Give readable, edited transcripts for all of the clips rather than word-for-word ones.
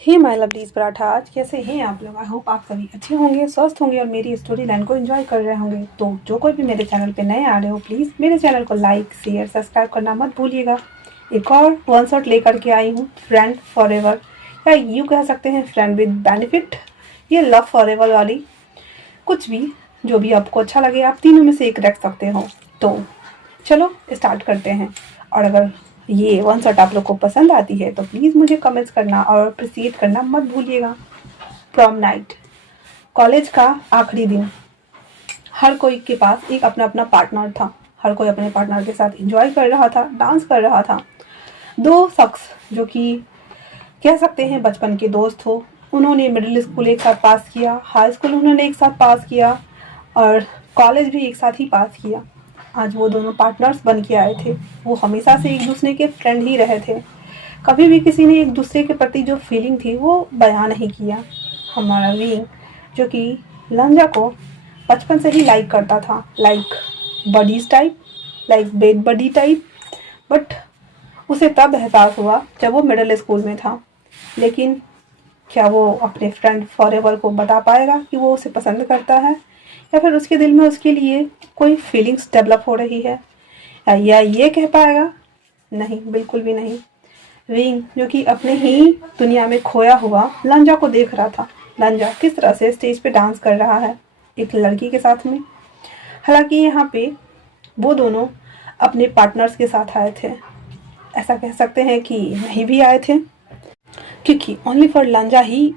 Hey my lovelies paratha, आज कैसे हैं आप लोग। आई होप आप सभी अच्छे होंगे, स्वस्थ होंगे और मेरी स्टोरी लाइन को एंजॉय कर रहे होंगे। तो जो कोई भी मेरे चैनल पे नए आ रहे हो, प्लीज़ मेरे चैनल को लाइक शेयर सब्सक्राइब करना मत भूलिएगा। एक और वन शॉट लेकर के आई हूँ, फ्रेंड फॉर एवर, या यूँ कह सकते हैं फ्रेंड विद बेनिफिट। ये लव फॉर एवर वाली, कुछ भी जो भी आपको अच्छा लगे, आप तीनों में से एक रख सकते हो। तो चलो स्टार्ट करते हैं। और अगर ये वन शॉट आप लोग को पसंद आती है तो प्लीज़ मुझे कमेंट्स करना और अप्रिशिएट करना मत भूलिएगा। प्रॉम नाइट, कॉलेज का आखिरी दिन। हर कोई के पास एक अपना अपना पार्टनर था। हर कोई अपने पार्टनर के साथ एंजॉय कर रहा था, डांस कर रहा था। दो शख्स जो कि कह सकते हैं बचपन के दोस्त हो, उन्होंने मिडिल स्कूल एक साथ पास किया, हाई स्कूल उन्होंने एक साथ पास किया और कॉलेज भी एक साथ ही पास किया। आज वो दोनों पार्टनर्स बन के आए थे। वो हमेशा से एक दूसरे के फ्रेंड ही रहे थे। कभी भी किसी ने एक दूसरे के प्रति जो फीलिंग थी वो बयां नहीं किया। हमारा विंग जो कि लंजा को बचपन से ही लाइक करता था, like buddies type, like bed buddy type. But उसे तब एहसास हुआ जब वो मिडिल स्कूल में था। लेकिन क्या वो अपने फ्रेंड फॉरएवर को बता पाएगा कि वो उसे पसंद करता है, या फिर उसके दिल में उसके लिए कोई फीलिंग्स डेवलप हो रही है, या ये कह पाएगा? नहीं, बिल्कुल भी नहीं। विंग जो कि अपने ही दुनिया में खोया हुआ लंजा को देख रहा था। लंजा किस तरह से स्टेज पे डांस कर रहा है एक लड़की के साथ में। हालांकि यहाँ पे वो दोनों अपने पार्टनर्स के साथ आए थे, ऐसा कह सकते हैं कि नहीं भी आए थे, क्योंकि ओनली फॉर लंजा ही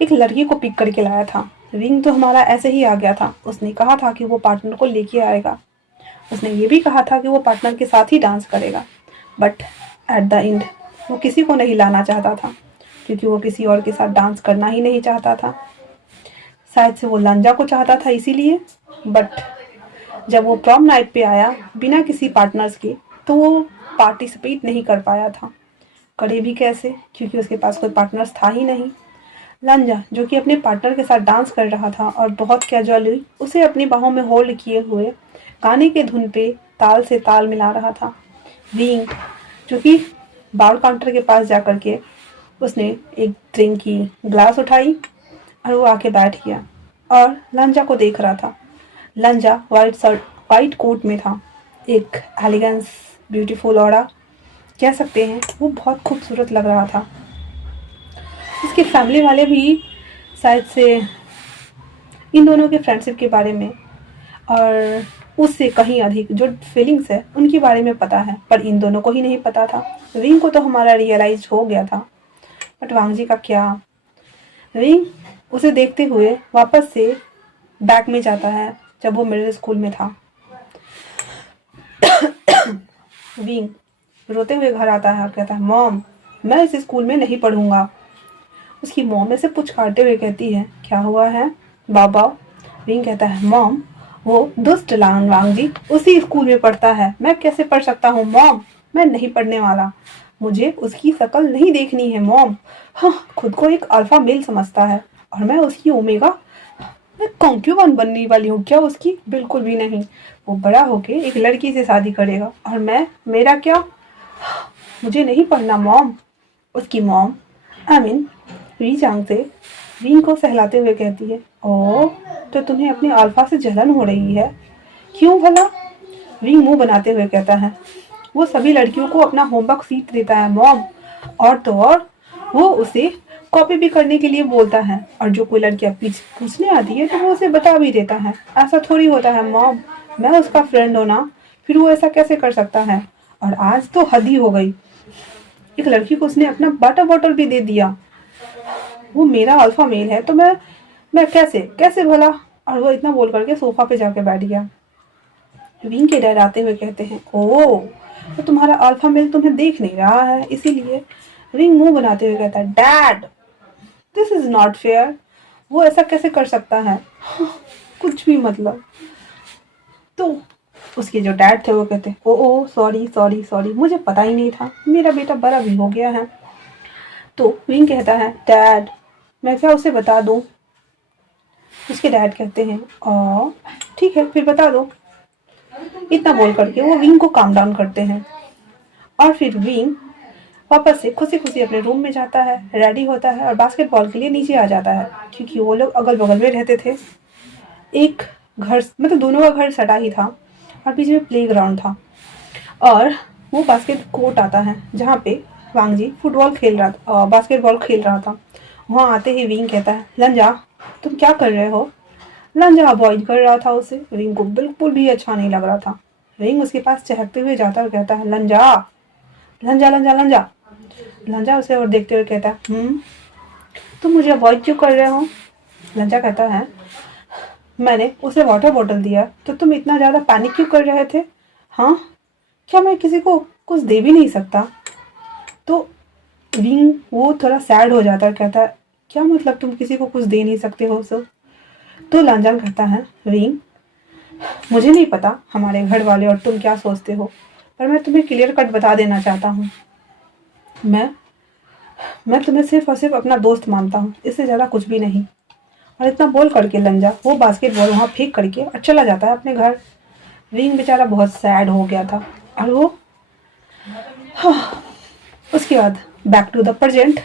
एक लड़की को पिक करके लाया था। विंग तो हमारा ऐसे ही आ गया था। उसने कहा था कि वो पार्टनर को लेके आएगा। उसने ये भी कहा था कि वो पार्टनर के साथ ही डांस करेगा। बट एट द एंड वो किसी को नहीं लाना चाहता था, क्योंकि वो किसी और के साथ डांस करना ही नहीं चाहता था। शायद से वो लंजा को चाहता था इसीलिए। बट जब वो प्रॉम नाइट पे आया बिना किसी पार्टनर्स के, तो वो पार्टिसिपेट नहीं कर पाया था। करे भी कैसे, क्योंकि उसके पास कोई पार्टनर्स था ही नहीं। लंजा जो कि अपने पार्टनर के साथ डांस कर रहा था और बहुत कैजुअली उसे अपनी बाहों में होल्ड किए हुए गाने के धुन पे ताल से ताल मिला रहा था। विंग जो कि बार काउंटर के पास जाकर के उसने एक ड्रिंक की ग्लास उठाई और वो आके बैठ गया और लंजा को देख रहा था। लंजा वाइट शर्ट वाइट कोट में था, एक एलिगेंस ब्यूटीफुल ऑरा कह सकते हैं। वो बहुत खूबसूरत लग रहा था। उसके फैमिली वाले भी शायद से इन दोनों के फ्रेंडशिप के बारे में और उससे कहीं अधिक जो फीलिंग्स है उनके बारे में पता है, पर इन दोनों को ही नहीं पता था। विंग को तो हमारा रियलाइज हो गया था, बट वांगजी का क्या। विंग उसे देखते हुए वापस से बैक में जाता है जब वो मिडिल स्कूल में था। विंग रोते हुए घर आता है और कहता है, मॉम मैं इस स्कूल में नहीं पढ़ूंगा। उसकी मॉम से पुचकारते हुए कहती है, क्या हुआ है बाबा। विंग कहता है, मॉम वो दुष्ट वांगजी उसी स्कूल में पढ़ता है, मैं कैसे पढ़ सकता हूँ मॉम, मैं नहीं पढ़ने वाला, मुझे उसकी शक्ल नहीं देखनी है मॉम। हाँ, खुद को एक अल्फा मेल समझता है और मैं उसकी ओमेगा, मैं कॉन्क्यूबन बनने वाली हूँ क्या उसकी? बिल्कुल भी नहीं। वो बड़ा होके एक लड़की से शादी करेगा और मैं, मेरा क्या? मुझे नहीं पढ़ना मॉम। उसकी मॉम आई मीन वी चांग से विंग को सहलाते हुए कहती है, ओ तो तुम्हें अपने अल्फा से जलन हो रही है, क्यों भला? विंग मुंह बनाते हुए कहता है, वो सभी लड़कियों को अपना होमवर्क सीट देता है मॉम, और तो और वो उसे कॉपी भी करने के लिए बोलता है, और जो कोई लड़कियां पूछने आती है तो वो उसे बता भी देता है। ऐसा थोड़ी होता है मॉम, मैं उसका फ्रेंड हूं ना, फिर वो ऐसा कैसे कर सकता है? और आज तो हद ही हो गई, एक लड़की को उसने अपना वाटर बॉटल भी दे दिया। वो मेरा अल्फा मेल है तो मैं कैसे कैसे भला? और वो इतना बोल करके सोफा पे जाके बैठ गया। विंग के डैड आते हुए कहते हैं, ओ तो तुम्हारा अल्फा मेल तुम्हें देख नहीं रहा है इसीलिए। विंग मुंह बनाते हुए कहता है, dad this is not fair, वो ऐसा कैसे कर सकता है? कुछ भी मतलब। तो उसके जो डैड थे वो कहते, ओ सॉरी सॉरी सॉरी, मुझे पता ही नहीं था, मेरा बेटा बड़ा भी हो गया है। तो विंग कहता है, डैड मैं क्या उसे बता दूं? उसके डैड कहते हैं, ओ ठीक है फिर बता दो। इतना बोल करके वो विंग को काम डाउन करते हैं और फिर विंग वापस से खुशी खुशी अपने रूम में जाता है, रेडी होता है और बास्केटबॉल के लिए नीचे आ जाता है, क्योंकि वो लोग अगल बगल में रहते थे। एक घर, मतलब दोनों का घर सटा ही था और बीच में प्ले ग्राउंड था। और वो बास्केट कोर्ट आता है जहाँ पे वांगजी फुटबॉल खेल रहा था, बास्केटबॉल खेल रहा था। वहाँ आते ही विंग कहता है, लंजा तुम क्या कर रहे हो। लंजा अवॉइड कर रहा था उसे, विंग को बिल्कुल भी अच्छा नहीं लग रहा था। विंग उसके पास चहकते हुए जाता और कहता है, लंजा लंजा लंजा लंजा। लंजा उसे और देखते हुए कहता है, तुम मुझे अवॉइड क्यों कर रहे हो। लंजा कहता है, मैंने उसे वाटर बॉटल दिया तो तुम इतना ज़्यादा पैनिक क्यों कर रहे थे। हाँ, क्या मैं किसी को कुछ दे भी नहीं सकता। तो विंग वो थोड़ा सैड हो जाता है, कहता है, क्या मतलब तुम किसी को कुछ दे नहीं सकते हो सो। तो लांजान कहता है, विंग मुझे नहीं पता हमारे घर वाले और तुम क्या सोचते हो, पर मैं तुम्हें क्लियर कट बता देना चाहता हूँ। मैं तुम्हें सिर्फ और सिर्फ अपना दोस्त मानता हूँ, इससे ज़्यादा कुछ भी नहीं। और इतना बोल करके लंजा वो बास्केटबॉल वहाँ फेंक करके और चला जाता है अपने घर। विंग बेचारा बहुत सैड हो गया था। और वो उसके बाद बैक टू द प्रेजेंट,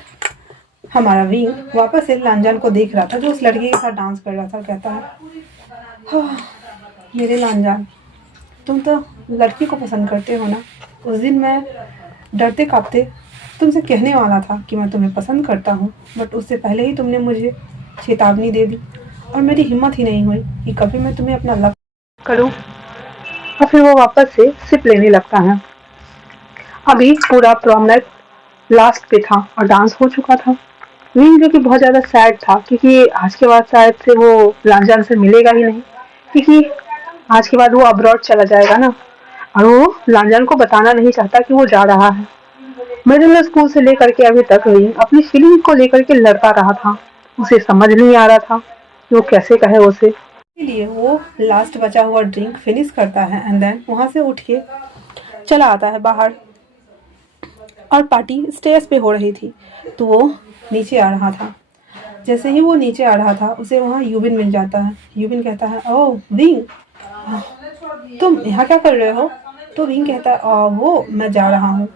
हमारा विंग वापस से लांजान को देख रहा था जो उस लड़की के साथ डांस कर रहा था। कहता है, मेरे लांजान तुम तो लड़की को पसंद करते हो ना। उस दिन मैं डरते कांपते तुमसे कहने वाला था कि मैं तुम्हें पसंद करता हूँ, बट उससे पहले ही तुमने मुझे चेतावनी दे दी और मेरी हिम्मत ही नहीं हुई कि कभी मैं तुम्हें अपना लव करूँ। और फिर वो वापस से सिप लेने लगता है। अभी पूरा प्रोमेनेड लास्ट पे था और डांस हो चुका था। विंग जो कि बहुत ज़्यादा सैड था, क्योंकि आज के बाद शायद से वो लांजान से मिलेगा ही नहीं, क्योंकि आज के बाद वो अब्रॉड चला जाएगा ना। और वो लांजान को बताना नहीं चाहता कि वो जा रहा है। मिडिल स्कूल से लेकर के अभी तक विंग अपनी फीलिंग को लेकर के लड़ता रहा था। उसे समझ नहीं आ रहा था कि वो कैसे कहे उसे। इसलिए वो लास्ट बचा हुआ ड्रिंक फिनिश करता है एंड देन वहाँ से उठ के चला आता है बाहर। और पार्टी स्टेज पे हो रही थी, तो वो नीचे आ रहा था। जैसे ही वो नीचे आ रहा था उसे वहाँ यूबिन मिल जाता है। यूबिन कहता है, ओह विंग तुम यहाँ क्या कर रहे हो। तो विंग कहता है, वो मैं जा रहा हूँ।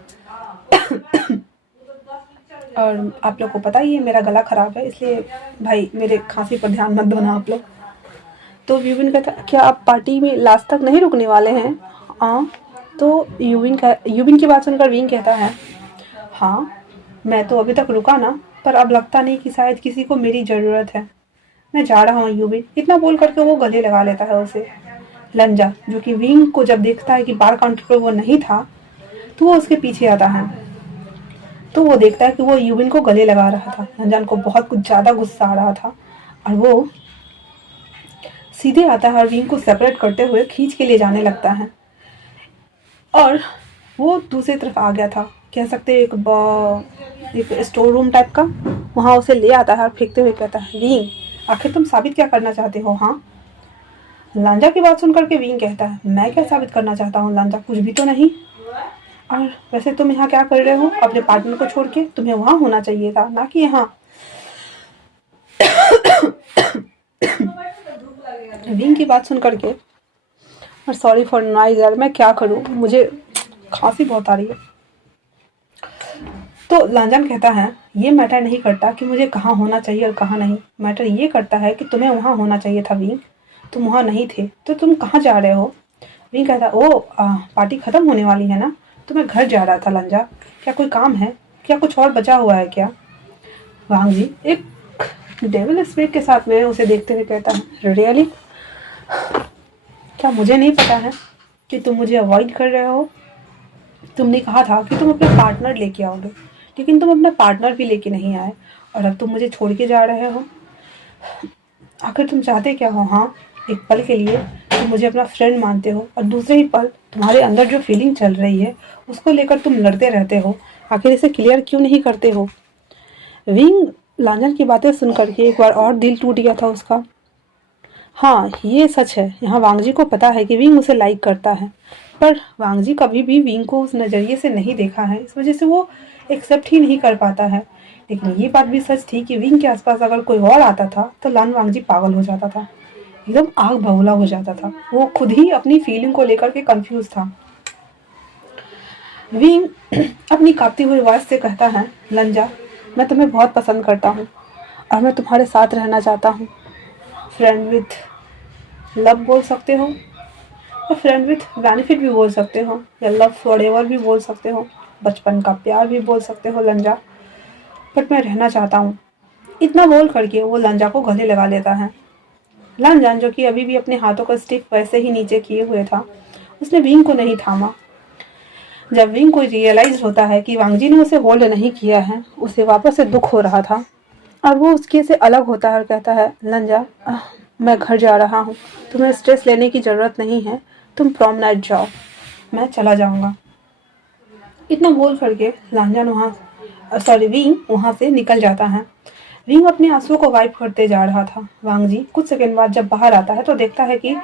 और आप लोग को पता ही है मेरा गला खराब है, इसलिए भाई मेरे खांसी पर ध्यान मत देना आप लोग। तो यूबिन कहता है, क्या आप पार्टी में लास्ट तक नहीं रुकने वाले हैं। हाँ। तो यूबिन की बात सुनकर विंग कहता है, हाँ मैं तो अभी तक रुका ना, पर अब लगता नहीं कि शायद किसी को मेरी ज़रूरत है। मैं जा रहा हूँ यूबिन। इतना बोल करके वो गले लगा लेता है उसे। लंजा जो कि विंग को जब देखता है कि बार काउंटर पर वो नहीं था, तो वो उसके पीछे आता है। तो वो देखता है कि वो यूबिन को गले लगा रहा था। लंजान को बहुत कुछ ज़्यादा गुस्सा आ रहा था और वो सीधे आता है और विंग को सेपरेट करते हुए खींच के ले जाने लगता है। और वो दूसरी तरफ आ गया था, कह सकते एक स्टोर रूम टाइप का। वहाँ उसे ले आता है और फेंकते हुए कहता है, विंग आखिर तुम साबित क्या करना चाहते हो। हाँ। लांजा की बात सुनकर के विंग कहता है, मैं क्या साबित करना चाहता हूँ लांजा, कुछ भी तो नहीं। और वैसे तुम यहाँ क्या कर रहे हो अपने पार्टनर को छोड़ के। तुम्हें वहाँ होना चाहिए था, ना कि यहाँ। विंग की बात सुन करके, और सॉरी फॉर नॉइज यार, मैं क्या करूँ, मुझे खांसी बहुत आ रही है। तो लांजान कहता है, ये मैटर नहीं करता कि मुझे कहाँ होना चाहिए और कहाँ नहीं। मैटर ये करता है कि तुम्हें वहाँ होना चाहिए था विंग, तुम वहाँ नहीं थे, तो तुम कहाँ जा रहे हो। विंग कहता, ओ पार्टी ख़त्म होने वाली है ना, तो मैं घर जा रहा था लंजा। क्या कोई काम है, क्या कुछ और बचा हुआ है क्या। वांग जी एक डेविल स्पिरिट के साथ में उसे देखते हुए कहता है, रियली क्या मुझे नहीं पता है कि तुम मुझे अवॉइड कर रहे हो। तुमने कहा था कि तुम अपना पार्टनर लेके आओगे, लेकिन तुम अपना पार्टनर भी लेके नहीं आए और अब तुम मुझे छोड़ के जा रहे हो। आखिर तुम चाहते क्या हो। हाँ, एक पल के लिए तुम मुझे अपना फ्रेंड मानते हो और दूसरे ही पल तुम्हारे अंदर जो फीलिंग चल रही है उसको लेकर तुम लड़ते रहते हो। आखिर इसे क्लियर क्यों नहीं करते हो। विंग लांजन की बातें सुन करके एक बार और दिल टूट गया था उसका। हाँ ये सच है, यहाँ वांगजी को पता है कि विंग उसे लाइक करता है, पर वांगजी कभी भी विंग को उस नज़रिए से नहीं देखा है, इस वजह से वो एक्सेप्ट ही नहीं कर पाता है। लेकिन ये बात भी सच थी कि विंग के आसपास अगर कोई और आता था तो लान वांगजी पागल हो जाता था, एकदम आग बबूला हो जाता था। वो खुद ही अपनी फीलिंग को लेकर के कंफ्यूज था। विंग अपनी कांपती हुई आवाज़ से कहता है, लंजा, मैं तुम्हें बहुत पसंद करता हूँ और मैं तुम्हारे साथ रहना चाहता हूँ। फ्रेंड विथ लव बोल सकते हो, या फ्रेंड विथ बेनिफिट भी बोल सकते हो, या लव फॉरएवर भी बोल सकते हो, बचपन का प्यार भी बोल सकते हो लंजा, बट मैं रहना चाहता हूँ। इतना बोल करके वो लंजा को गले लगा लेता है। लंजान, जो कि अभी भी अपने हाथों का स्टिक वैसे ही नीचे किए हुए था, उसने विंग को नहीं थामा। जब विंग को रियलाइज होता है कि वांगजी ने उसे होल्ड नहीं किया है, उसे वापस से दुख हो रहा था और वो उसके से अलग होता है और कहता है, लंजा, मैं घर जा रहा हूँ, तुम्हें स्ट्रेस लेने की ज़रूरत नहीं है, तुम प्रॉम नाइट जाओ, मैं चला जाऊँगा। इतना बोल करके लांजान विंग वहाँ से निकल जाता है। विंग अपने आंसुओं को वाइप करते जा रहा था। वांगजी कुछ सेकंड बाद जब बाहर आता है तो देखता है कि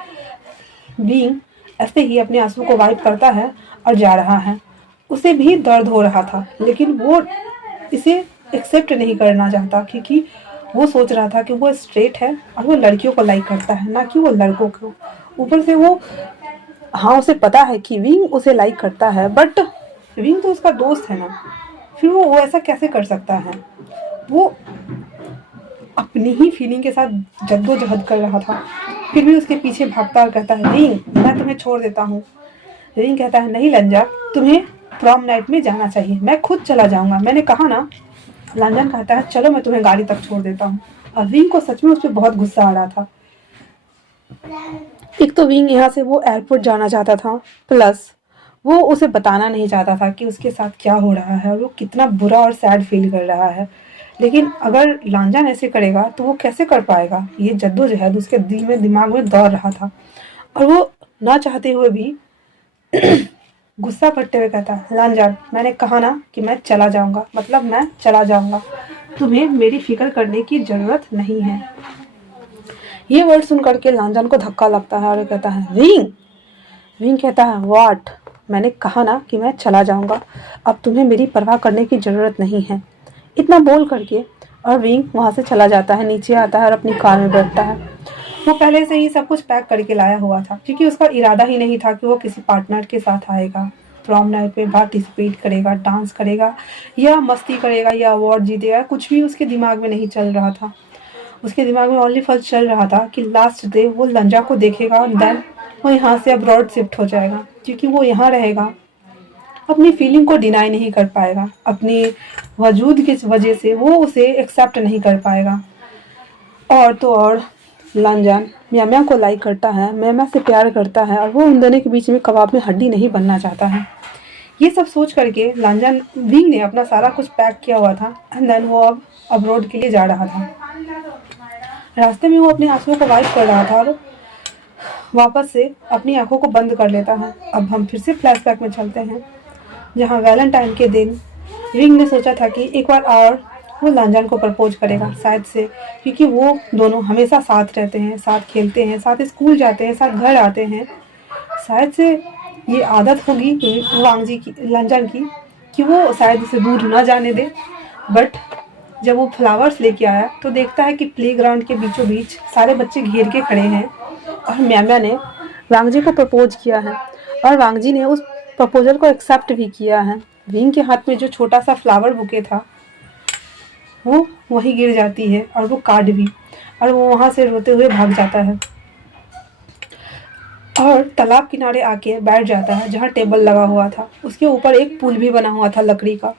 विंग ऐसे ही अपने आंसुओं को वाइप करता है और जा रहा है। उसे भी दर्द हो रहा था, लेकिन वो इसे एक्सेप्ट नहीं करना चाहता, क्योंकि वो सोच रहा था कि वो स्ट्रेट है और वो लड़कियों को लाइक करता है, ना कि वो लड़कों को। ऊपर से वो, हाँ, उसे पता है कि विंग उसे लाइक करता है, बट विंग तो उसका दोस्त है ना, फिर वो ऐसा कैसे कर सकता है। वो अपनी ही फीलिंग के साथ जद्दोजहद कर रहा था, फिर भी उसके पीछे भागता और कहता है, रिंग, मैं तुम्हें छोड़ देता हूँ। रिंग कहता है, नहीं लंजा, तुम्हें प्रॉम नाइट में जाना चाहिए, मैं खुद चला जाऊंगा, मैंने कहा ना। लंजन कहता है, चलो मैं तुम्हें गाड़ी तक छोड़ देता हूँ। और विंग को सच में उस पर बहुत गुस्सा आ रहा था। एक तो विंग यहाँ से वो एयरपोर्ट जाना चाहता था, प्लस वो उसे बताना नहीं चाहता था कि उसके साथ क्या हो रहा है और वो कितना बुरा और सैड फील कर रहा है। लेकिन अगर लांजान ऐसे करेगा तो वो कैसे कर पाएगा। ये जद्दोजहद उसके दिल में, दिमाग में दौड़ रहा था और वो ना चाहते हुए भी गुस्सा करते हुए कहता, लांजान, मैंने कहा ना कि मैं चला जाऊंगा, मतलब मैं चला जाऊंगा, तुम्हें मेरी फिक्र करने की जरूरत नहीं है। ये वर्ड सुन करके लांजान को धक्का लगता है और कहता है, विंग। विंग कहता है, व्हाट? मैंने कहा ना कि मैं चला जाऊंगा, अब तुम्हें मेरी परवाह करने की ज़रूरत नहीं है। इतना बोल करके और विंग वहाँ से चला जाता है, नीचे आता है और अपनी कार में बैठता है। वो पहले से ही सब कुछ पैक करके लाया हुआ था, क्योंकि उसका इरादा ही नहीं था कि वो किसी पार्टनर के साथ आएगा, प्रॉम नाइट में पार्टिसिपेट करेगा, डांस करेगा या मस्ती करेगा या अवार्ड जीतेगा। कुछ भी उसके दिमाग में नहीं चल रहा था। उसके दिमाग में ओनली फर्स्ट चल रहा था कि लास्ट डे वो लंजा को देखेगा और देन वो यहाँ से अब्रॉड शिफ्ट हो जाएगा, क्योंकि वो यहाँ रहेगा, अपनी फीलिंग को डिनाई नहीं कर पाएगा, अपनी वजूद की वजह से वो उसे एक्सेप्ट नहीं कर पाएगा। और तो और लांजान म्याम्या को लाइक करता है, म्याम्या से प्यार करता है और वो उन दोनों के बीच में कबाब में हड्डी नहीं बनना चाहता है। ये सब सोच करके लांजान विंग ने अपना सारा कुछ पैक किया हुआ था एंड देन वो अब अब्रॉड के लिए जा रहा था। रास्ते में वो अपने आंसुओं को वाइप कर रहा था और वापस से अपनी आंखों को बंद कर लेता है। अब हम फिर से फ्लैशबैक में चलते हैं, जहाँ वैलेंटाइन के दिन विंग ने सोचा था कि एक बार और वो लांजान को प्रपोज करेगा, शायद से, क्योंकि वो दोनों हमेशा साथ रहते हैं, साथ खेलते हैं, साथ स्कूल जाते हैं, साथ घर आते हैं। शायद से ये आदत होगी वांगजी की, लांजान की, कि वो शायद उसे दूर ना जाने दे। बट जब वो फ्लावर्स लेके आया तो देखता है कि प्लेग्राउंड के बीचों बीच सारे बच्चे घेर के खड़े हैं और म्याम्या ने वांगजी को प्रपोज किया है और वांगजी ने उस प्रपोजल को एक्सेप्ट भी किया है। विंग के हाथ में जो छोटा सा फ्लावर बुके था वो वहीं गिर जाती है और वो काट भी, और वो वहाँ से रोते हुए भाग जाता है और तालाब किनारे आके बैठ जाता है, जहाँ टेबल लगा हुआ था। उसके ऊपर एक पुल भी बना हुआ था लकड़ी का।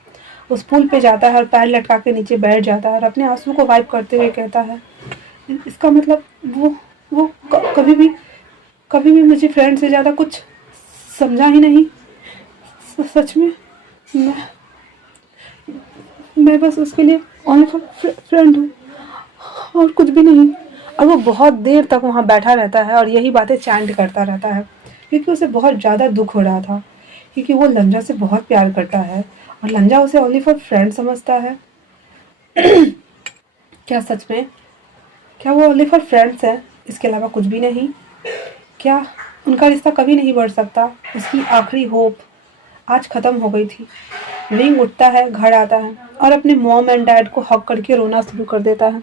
उस पुल पे जाता है और पैर लटका के नीचे बैठ जाता है और अपने आंसू को वाइप करते हुए कहता है, इसका मतलब वो कभी भी मुझे फ्रेंड से ज़्यादा कुछ समझा ही नहीं। सच में मैं बस उसके लिए ओनली फ्रेंड हूँ और कुछ भी नहीं। और वो बहुत देर तक वहाँ बैठा रहता है और यही बातें चैंट करता रहता है, क्योंकि उसे बहुत ज़्यादा दुख हो रहा था, क्योंकि वो लंजा से बहुत प्यार करता है और लंजा उसे ओनली फॉर फ्रेंड समझता है। क्या सच में, क्या वो ओनली फॉर फ्रेंड्स है, इसके अलावा कुछ भी नहीं? क्या उनका रिश्ता कभी नहीं बढ़ सकता? उसकी आखिरी होप आज ख़त्म हो गई थी। विंग उठता है, घर आता है और अपने मॉम एंड डैड को हक करके रोना शुरू कर देता है।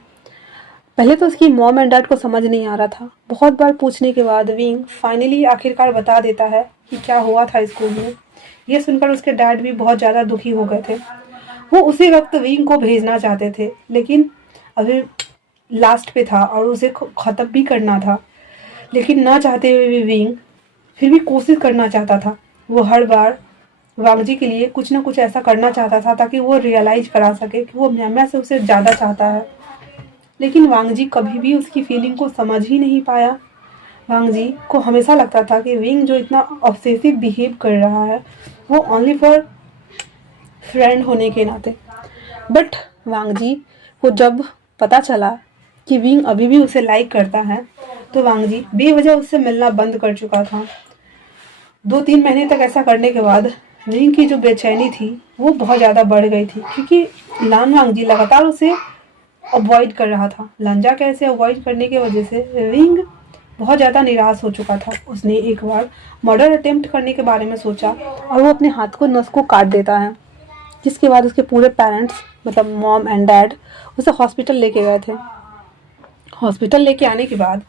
पहले तो उसकी मॉम एंड डैड को समझ नहीं आ रहा था। बहुत बार पूछने के बाद विंग फाइनली आखिरकार बता देता है कि क्या हुआ था स्कूल में। ये सुनकर उसके डैड भी बहुत ज़्यादा दुखी हो गए थे। वो उसी वक्त विंग को भेजना चाहते थे, लेकिन अभी लास्ट पे था और उसे ख़त्म भी करना था। लेकिन ना चाहते हुए भी विंग फिर भी कोशिश करना चाहता था। वो हर बार वांगजी के लिए कुछ ना कुछ ऐसा करना चाहता था ताकि वो रियलाइज करा सके कि वो म्याम्या से उसे ज़्यादा चाहता है। लेकिन वांगजी कभी भी उसकी फीलिंग को समझ ही नहीं पाया। वांगजी को हमेशा लगता था कि विंग जो इतना ऑब्सेसिव बिहेव कर रहा है वो ओनली फॉर फ्रेंड होने के नाते। बट वांगजी को जब पता चला कि विंग अभी भी उसे लाइक करता है तो वांगजी बेवजह उससे मिलना बंद कर चुका था। 2-3 महीने तक ऐसा करने के बाद विंग की जो बेचैनी थी वो बहुत ज़्यादा बढ़ गई थी, क्योंकि लान वांगजी लगातार उसे अवॉइड कर रहा था। लंजा कैसे अवॉइड करने की वजह से विंग बहुत ज़्यादा निराश हो चुका था। उसने एक बार मर्डर अटेम्प्ट करने के बारे में सोचा और वो अपने हाथ को नस को काट देता है, जिसके बाद उसके पूरे पेरेंट्स मतलब मॉम एंड डैड उसे हॉस्पिटल लेके गए थे। हॉस्पिटल लेके आने के बाद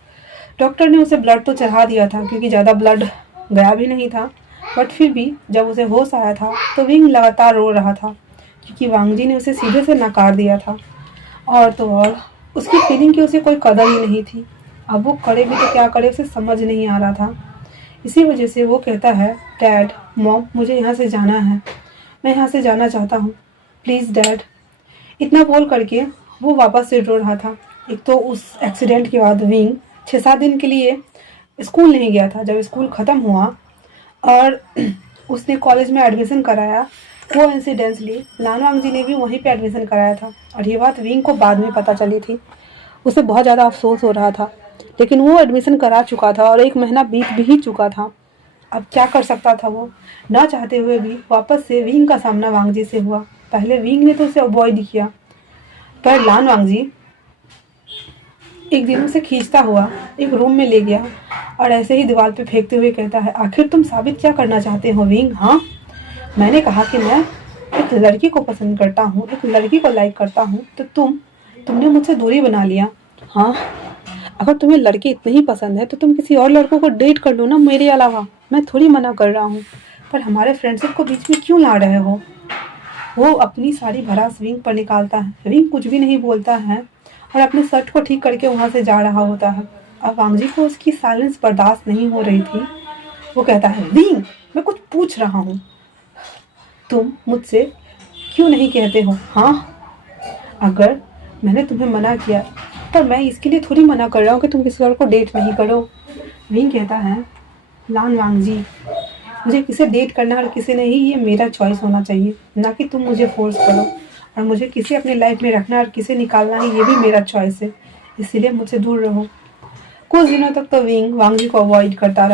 डॉक्टर ने उसे ब्लड तो चढ़ा दिया था, क्योंकि ज़्यादा ब्लड गया भी नहीं था। बट फिर भी जब उसे होश आया था तो विंग लगातार रो रहा था, क्योंकि वांगजी ने उसे सीधे से नकार दिया था। और तो और उसकी फीलिंग की उसे कोई कदर ही नहीं थी। अब वो करे भी तो क्या करे, उसे समझ नहीं आ रहा था। इसी वजह से वो कहता है, डैड मॉम मुझे यहाँ से जाना है, मैं यहाँ से जाना चाहता हूँ, प्लीज़ डैड। इतना बोल करके वो वापस से रो रहा था। एक तो उस एक्सीडेंट के बाद विंग 6-7 दिन के लिए स्कूल नहीं गया था। जब स्कूल ख़त्म हुआ और उसने कॉलेज में एडमिशन कराया, वो इंसिडेंटली लान वांगजी ने भी वहीं पे एडमिशन कराया था। और ये बात विंग को बाद में पता चली थी। उसे बहुत ज़्यादा अफसोस हो रहा था, लेकिन वो एडमिशन करा चुका था और 1 महीना बीत भी चुका था। अब क्या कर सकता था वो। ना चाहते हुए भी वापस से विंग का सामना वांगजी से हुआ। पहले विंग ने तो उसे अवॉइड किया, पर लान वांगजी एक दिन उसे खींचता हुआ एक रूम में ले गया और ऐसे ही दीवार पे फेंकते हुए कहता है, आखिर तुम साबित क्या करना चाहते हो विंग? हाँ, मैंने कहा कि मैं एक लड़की को पसंद करता हूँ, एक लड़की को लाइक करता हूँ, तो तुमने मुझसे दूरी बना लिया। हाँ, अगर तुम्हें लड़की इतनी ही पसंद है तो तुम किसी और लड़कों को डेट कर लो ना मेरे अलावा, मैं थोड़ी मना कर रहा हूँ। पर हमारे फ्रेंडशिप को बीच में क्यों ला रहे हो? वो अपनी सारी भड़ास विंग पर निकालता है। विंग कुछ भी नहीं बोलता है और अपने शर्ट को ठीक करके वहाँ से जा रहा होता है। अब वांगजी को उसकी साइलेंस बर्दाश्त नहीं हो रही थी। वो कहता है, विंग मैं कुछ पूछ रहा हूँ, तुम मुझसे क्यों नहीं कहते हो? हाँ, अगर मैंने तुम्हें मना किया, पर मैं इसके लिए थोड़ी मना कर रहा हूँ कि तुम किसी और को डेट नहीं करो। विंग कहता है, लान वांगजी मुझे किसे डेट करना है और किसे नहीं, ये मेरा चॉइस होना चाहिए, ना कि तुम मुझे फोर्स करो। और मुझे किसे अपनी लाइफ में रखना और किसे निकालना है, ये भी मेरा चॉइस है, इसीलिए मुझसे दूर रहो। कुछ दिनों तक तो विंग वांगजी को अवॉइड करता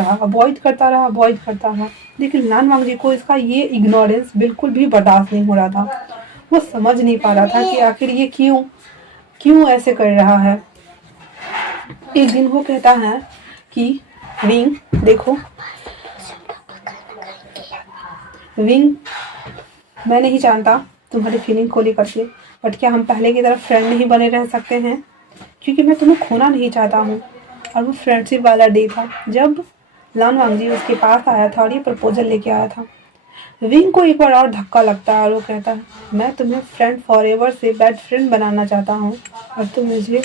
रहा, लेकिन लान वांगजी को इसका ये इग्नोरेंस बिल्कुल भी बर्दाश्त नहीं हो रहा था। वो समझ नहीं पा रहा था कि आखिर ये क्यों ऐसे कर रहा है। एक दिन वो कहता है कि विंग देखो, विंग मैं नहीं जानता तुम्हारी फीलिंग को लेकर के, बट क्या हम पहले की तरह फ्रेंड नहीं बने रह सकते हैं? क्योंकि मैं तुम्हें खोना नहीं चाहता हूँ। और वो फ्रेंडशिप वाला डे था जब लान वांगजी उसके पास आया था और ये प्रपोजल लेके आया था। विंग को एक बार और धक्का लगता है और वो कहता है, मैं तुम्हें फ्रेंड फॉरएवर से बेस्ट फ्रेंड बनाना चाहता हूँ और तुम मुझे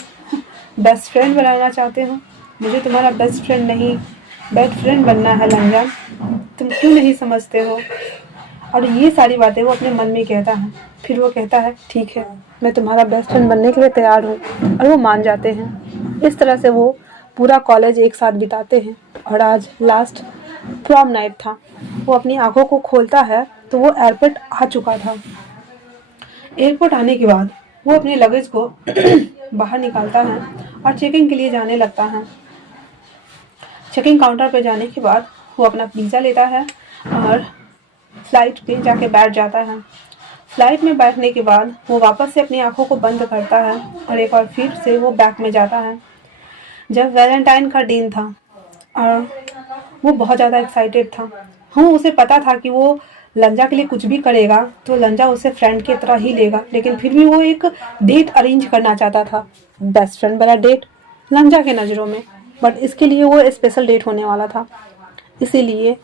बेस्ट फ्रेंड बनाना चाहते हो। मुझे तुम्हारा बेस्ट फ्रेंड नहीं, बेस्ट फ्रेंड बनना है लंजा, तुम क्यों नहीं समझते हो? और ये सारी बातें वो अपने मन में कहता है। फिर वो कहता है, ठीक है, मैं तुम्हारा बेस्ट फ्रेंड बनने के लिए तैयार हूँ, और वो मान जाते हैं। इस तरह से वो पूरा कॉलेज एक साथ बिताते हैं। और आज लास्ट प्रॉम नाइट था। वो अपनी आंखों को खोलता है तो वो एयरपोर्ट आ चुका था। एयरपोर्ट आने के बाद वो अपने लगेज को बाहर निकालता है और चेकिंग के लिए जाने लगता है। चेकिंग काउंटर पर जाने के बाद वो अपना वीज़ा लेता है और फ्लाइट पे जाके बैठ जाता है। फ्लाइट में बैठने के बाद वो वापस से अपनी आंखों को बंद करता है और एक बार फिर से वो बैक में जाता है। जब वैलेंटाइन का दिन था और वो बहुत ज़्यादा एक्साइटेड था। हाँ, उसे पता था कि वो लंजा के लिए कुछ भी करेगा तो लंजा उसे फ्रेंड की तरह ही लेगा, लेकिन फिर भी वो एक डेट अरेंज करना चाहता था, बेस्ट फ्रेंड वाला डेट लंजा के नज़रों में। बट इसके लिए वो स्पेशल डेट होने वाला था, इसीलिए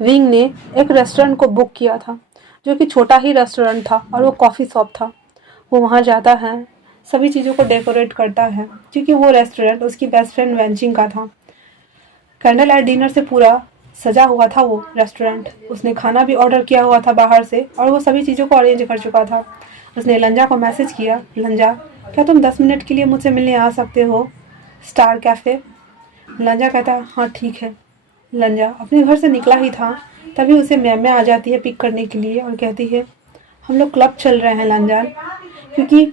विंग ने एक रेस्टोरेंट को बुक किया था, जो कि छोटा ही रेस्टोरेंट था और वो कॉफ़ी शॉप था। वो वहाँ जाता है, सभी चीज़ों को डेकोरेट करता है, क्योंकि वो रेस्टोरेंट उसकी बेस्ट फ्रेंड वेंचिंग का था। कैंडल लाइट डिनर से पूरा सजा हुआ था वो रेस्टोरेंट। उसने खाना भी ऑर्डर किया हुआ था बाहर से और वो सभी चीज़ों को अरेंज कर चुका था। उसने लंजा को मैसेज किया, लंजा क्या तुम 10 मिनट के लिए मुझसे मिलने आ सकते हो स्टार कैफ़े? लंजा कहता है हाँ ठीक है। लंजा अपने घर से निकला ही था, तभी उसे मैम आ जाती है पिक करने के लिए और कहती है हम लोग क्लब चल रहे हैं लंजा, क्योंकि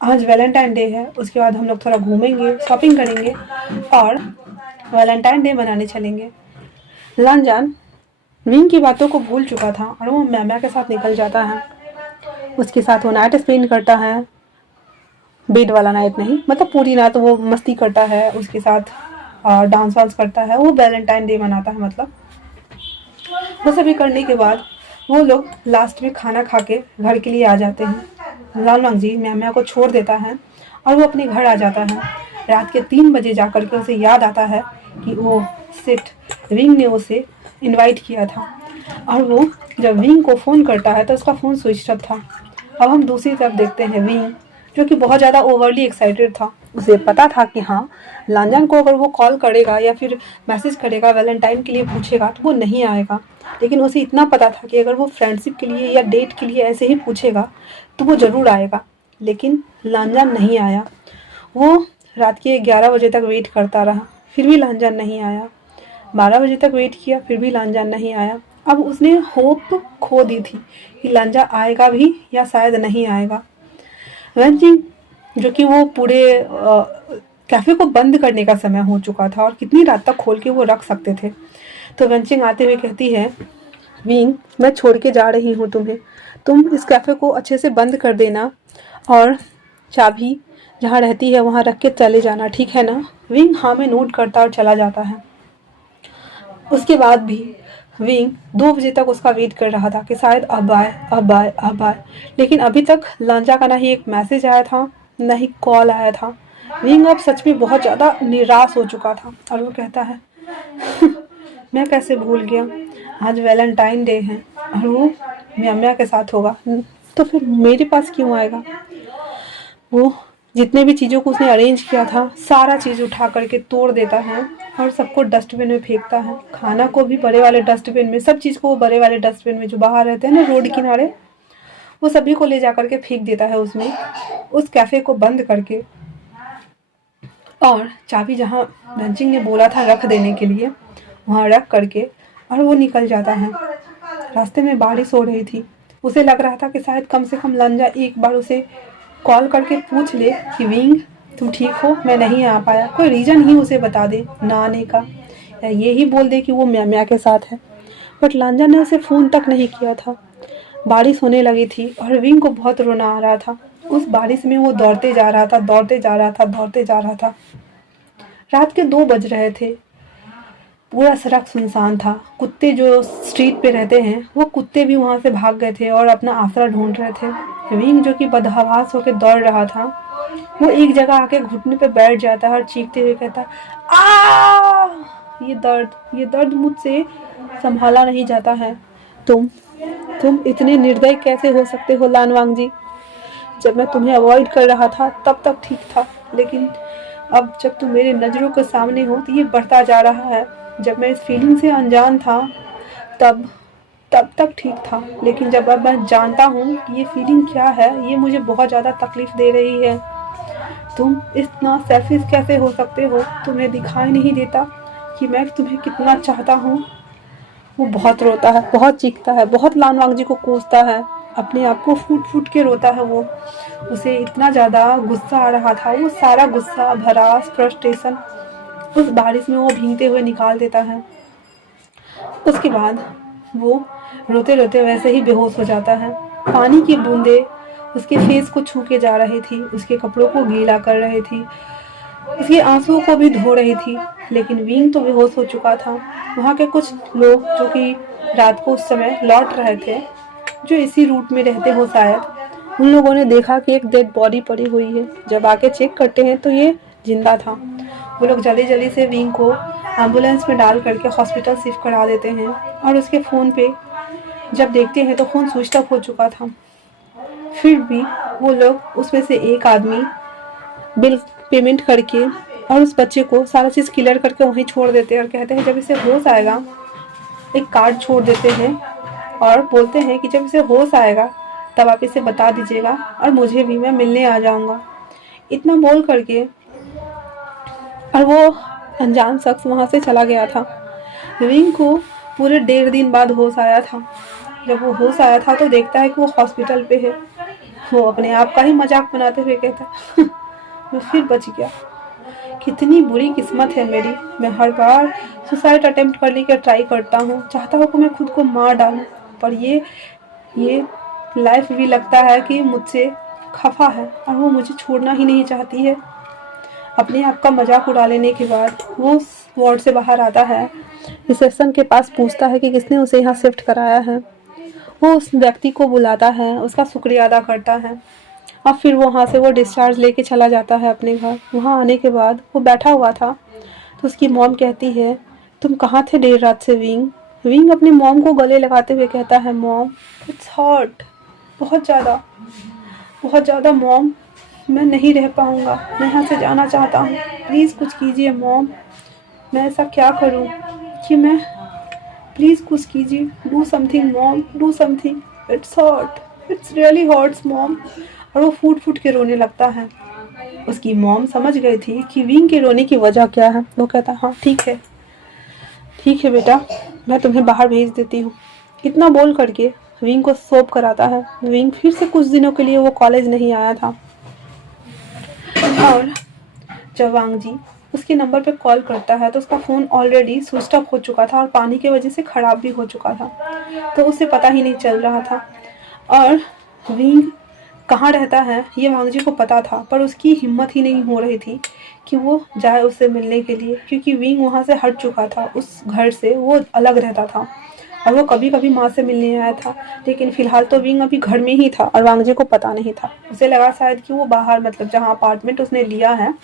आज वैलेंटाइन डे है। उसके बाद हम लोग थोड़ा घूमेंगे, शॉपिंग करेंगे और वैलेंटाइन डे मनाने चलेंगे। लंजान विंग की बातों को भूल चुका था और वो मैम के साथ निकल जाता है। उसके साथ वो नाइट स्पेंड करता है, बेड वाला नाइट नहीं, मतलब पूरी रात वो मस्ती करता है उसके साथ, डांस वांस करता है, वो वैलेंटाइन डे मनाता है। मतलब वो सभी करने के बाद वो लोग लास्ट में खाना खा के घर के लिए आ जाते हैं। लालवांग जी म्याम्या को छोड़ देता है और वो अपने घर आ जाता है। रात के 3 बजे जाकर के उसे याद आता है कि वो सिट विंग ने उसे इनवाइट किया था, और वो जब विंग को फ़ोन करता है तो उसका फ़ोन स्विच ऑफ था। अब हम दूसरी तरफ देखते हैं विंग, जो कि बहुत ज़्यादा ओवरली एक्साइटेड था। उसे पता था कि हाँ, लांजान को अगर वो कॉल करेगा या फिर मैसेज करेगा, वैलेंटाइन के लिए पूछेगा तो वो नहीं आएगा। लेकिन उसे इतना पता था कि अगर वो फ्रेंडशिप के लिए या डेट के लिए ऐसे ही पूछेगा तो वो ज़रूर आएगा। लेकिन लांजान नहीं आया। वो रात के 11 बजे तक वेट करता रहा, फिर भी लांजान नहीं आया। 12 बजे तक वेट किया, फिर भी लांजान नहीं आया। अब उसने होप खो दी थी कि लांजा आएगा भी या शायद नहीं आएगा। वेंचिंग, जो कि वो पूरे कैफ़े को बंद करने का समय हो चुका था और कितनी रात तक खोल के वो रख सकते थे, तो वेंचिंग आते हुए कहती है विंग मैं छोड़ के जा रही हूँ तुम्हें, तुम इस कैफ़े को अच्छे से बंद कर देना और चाबी जहाँ रहती है वहाँ रख के चले जाना, ठीक है ना? विंग हाँ में नोट करता और चला जाता है। उसके बाद भी विंग 2 बजे तक उसका वेट कर रहा था कि शायद अब आए अब आए अब आए, लेकिन अभी तक लांजा का ना ही एक मैसेज आया था ना ही कॉल आया था। विंग अब सच में बहुत ज़्यादा निराश हो चुका था और वो कहता है मैं कैसे भूल गया, आज वैलेंटाइन डे है और वो म्याम्या के साथ होगा, तो फिर मेरे पास क्यों आएगा? वो जितने भी चीज़ों को उसने अरेंज किया था सारा चीज़ उठा करके तोड़ देता है और सबको डस्टबिन में फेंकता है। खाना को भी बड़े वाले डस्टबिन में, सब चीज़ को वो बड़े वाले डस्टबिन में जो बाहर रहते हैं ना रोड किनारे, वो सभी को ले जा करके फेंक देता है उसमें, उस कैफ़े को बंद करके। और चाबी जहाँ वेंचिंग ने बोला था रख देने के लिए वहाँ रख करके और वो निकल जाता है। रास्ते में बारिश हो रही थी। उसे लग रहा था कि शायद कम से कम लांजा एक बार उसे कॉल करके पूछ ले कि विंग तुम ठीक हो, मैं नहीं आ पाया, कोई रीज़न ही उसे बता दे ना आने का, या ये ही बोल दे कि वो म्याम्या के साथ है। बट लांजा ने उसे फ़ोन तक नहीं किया था। बारिश होने लगी थी और विंग को बहुत रोना आ रहा था। उस बारिश में वो दौड़ते जा रहा था, दौड़ते जा रहा था, दौड़ते जा रहा था। रात के 2 बज रहे थे। पूरा सड़क सुनसान था। कुत्ते जो स्ट्रीट पे रहते हैं वो कुत्ते भी वहाँ से भाग गए थे और अपना आसरा ढूंढ रहे थे। विंग जो कि बदहवास होकर दौड़ रहा था, वो एक जगह आके घुटने पे बैठ जाता है और चीखते हुए कहता आ, ये दर्द मुझसे संभाला नहीं जाता है। तुम इतने निर्दयी कैसे हो सकते हो लानवांग जी? जब मैं तुम्हें अवॉइड कर रहा था तब तक ठीक था, लेकिन अब जब तुम मेरे नज़रों के सामने हो तो ये बढ़ता जा रहा है। जब मैं इस फीलिंग से अनजान था तब तक ठीक था, लेकिन जब अब मैं जानता हूँ कि ये फीलिंग क्या है, ये मुझे बहुत ज़्यादा तकलीफ़ दे रही है। तुम इतना सेल्फिश कैसे हो सकते हो? तुम्हें दिखाई नहीं देता कि मैं तुम्हें कितना चाहता हूँ? वो बहुत रोता है, बहुत चीखता है, बहुत लानवांग जी को कोसता है, अपने आप को फूट फूट के रोता है। वो उसे इतना ज़्यादा गुस्सा आ रहा था, वो सारा गुस्सा भड़ास फ्रस्ट्रेशन उस बारिश में वो भीगते हुए निकाल देता है। उसके बाद वो रोते रोते वैसे ही बेहोश हो जाता है। पानी की बूंदें उसके फेस को छू के जा रही थी, उसके कपड़ों को गीला कर रही थी, उसके आंसुओं को भी धो रही थी, लेकिन विंग तो बेहोश हो चुका था। वहाँ के कुछ लोग जो कि रात को उस समय लौट रहे थे, जो इसी रूट में रहते हो शायद, उन लोगों ने देखा कि एक डेड बॉडी पड़ी हुई है। जब आके चेक करते हैं तो ये जिंदा था। वो लोग जल्दी जल्दी से विंग को एम्बुलेंस में डाल करके हॉस्पिटल शिफ्ट करा देते हैं। और उसके फ़ोन पे जब देखते हैं तो फ़ोन स्विच ऑफ हो चुका था। फिर भी वो लोग उसमें से एक आदमी बिल पेमेंट करके और उस बच्चे को सारा चीज़ क्लियर करके वहीं छोड़ देते हैं और कहते हैं जब इसे होश आएगा, एक कार्ड छोड़ देते हैं और बोलते हैं कि जब इसे होश आएगा तब आप इसे बता दीजिएगा और मुझे भी, मैं मिलने आ जाऊंगा। इतना बोल करके और वो अनजान शख्स वहाँ से चला गया था। विंग को पूरे 1.5 दिन बाद होश आया था। जब वो होश आया था तो देखता है कि वो हॉस्पिटल पे है। वो अपने आप का ही मजाक बनाते हुए कहता है मैं फिर बच गया, कितनी बुरी किस्मत है मेरी। मैं हर बार सुसाइड अटेम्प्ट करने की ट्राई करता हूँ, चाहता हूँ कि मैं खुद को मार डालूं, पर ये लाइफ भी लगता है कि मुझसे खफा है और वो मुझे छोड़ना ही नहीं चाहती है। अपने आप का मजाक उड़ा लेने के बाद वो उस वार्ड से बाहर आता है, रिसेप्शन के पास पूछता है कि किसने उसे यहाँ शिफ्ट कराया है। वो उस व्यक्ति को बुलाता है, उसका शुक्रिया अदा करता है और फिर वहाँ से वो डिस्चार्ज लेके चला जाता है अपने घर। वहाँ आने के बाद वो बैठा हुआ था तो उसकी मॉम कहती है तुम कहाँ थे देर रात से विंग। विंग अपनी मॉम को गले लगाते हुए कहता है मॉम इट्स हॉट, बहुत ज़्यादा मॉम, मैं नहीं रह पाऊँगा, मैं यहाँ से जाना चाहता हूँ, प्लीज़ कुछ कीजिए मॉम, मैं ऐसा क्या करूँ कि मैं, प्लीज़ कुछ कीजिए, do something mom, do something, it's hot, it's really hots mom. और वो फूट फूट के रोने लगता है। उसकी मॉम समझ गई थी कि विंग के रोने की वजह क्या है। वो कहता हाँ ठीक है बेटा, मैं तुम्हें बाहर भेज देती हूँ। इतना बोल करके विंग को सोप कराता है। विंग फिर से कुछ दिनों के लिए वो कॉलेज नहीं आया था और जब वांग जी उसके नंबर पे कॉल करता है तो उसका फ़ोन ऑलरेडी स्विच ऑफ हो चुका था और पानी की वजह से ख़राब भी हो चुका था, तो उसे पता ही नहीं चल रहा था। और विंग कहाँ रहता है ये वांग जी को पता था, पर उसकी हिम्मत ही नहीं हो रही थी कि वो जाए उससे मिलने के लिए, क्योंकि विंग वहाँ से हट चुका था, उस घर से वो अलग रहता था और वो कभी कभी माँ से मिलने आया था। लेकिन फ़िलहाल तो विंग अभी घर में ही था और वांग जी को पता नहीं था। उसे लगा शायद कि वो बाहर, मतलब जहाँ अपार्टमेंट उसने लिया है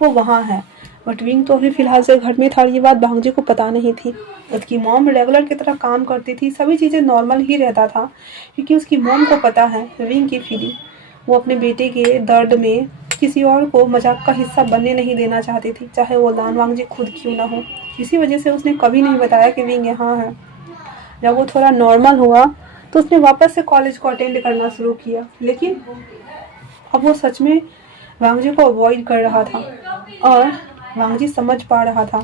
वो वहाँ है, बट विंग तो अभी फ़िलहाल से घर में था और ये बात वांग जी को पता नहीं थी। उसकी मॉम रेगुलर की तरह काम करती थी, सभी चीज़ें नॉर्मल ही रहता था, क्योंकि उसकी मॉम को पता है विंग की फीलिंग। वो अपने बेटे के दर्द में किसी और को मजाक का हिस्सा बनने नहीं देना चाहती थी, चाहे वो लान वांग जी खुद क्यों ना हो। इसी वजह से उसने कभी नहीं बताया कि विंग यहाँ है। जब वो थोड़ा नॉर्मल हुआ तो उसने वापस से कॉलेज को अटेंड करना शुरू किया, लेकिन अब वो सच में वांग जी को अवॉइड कर रहा था और वांग जी समझ पा रहा था।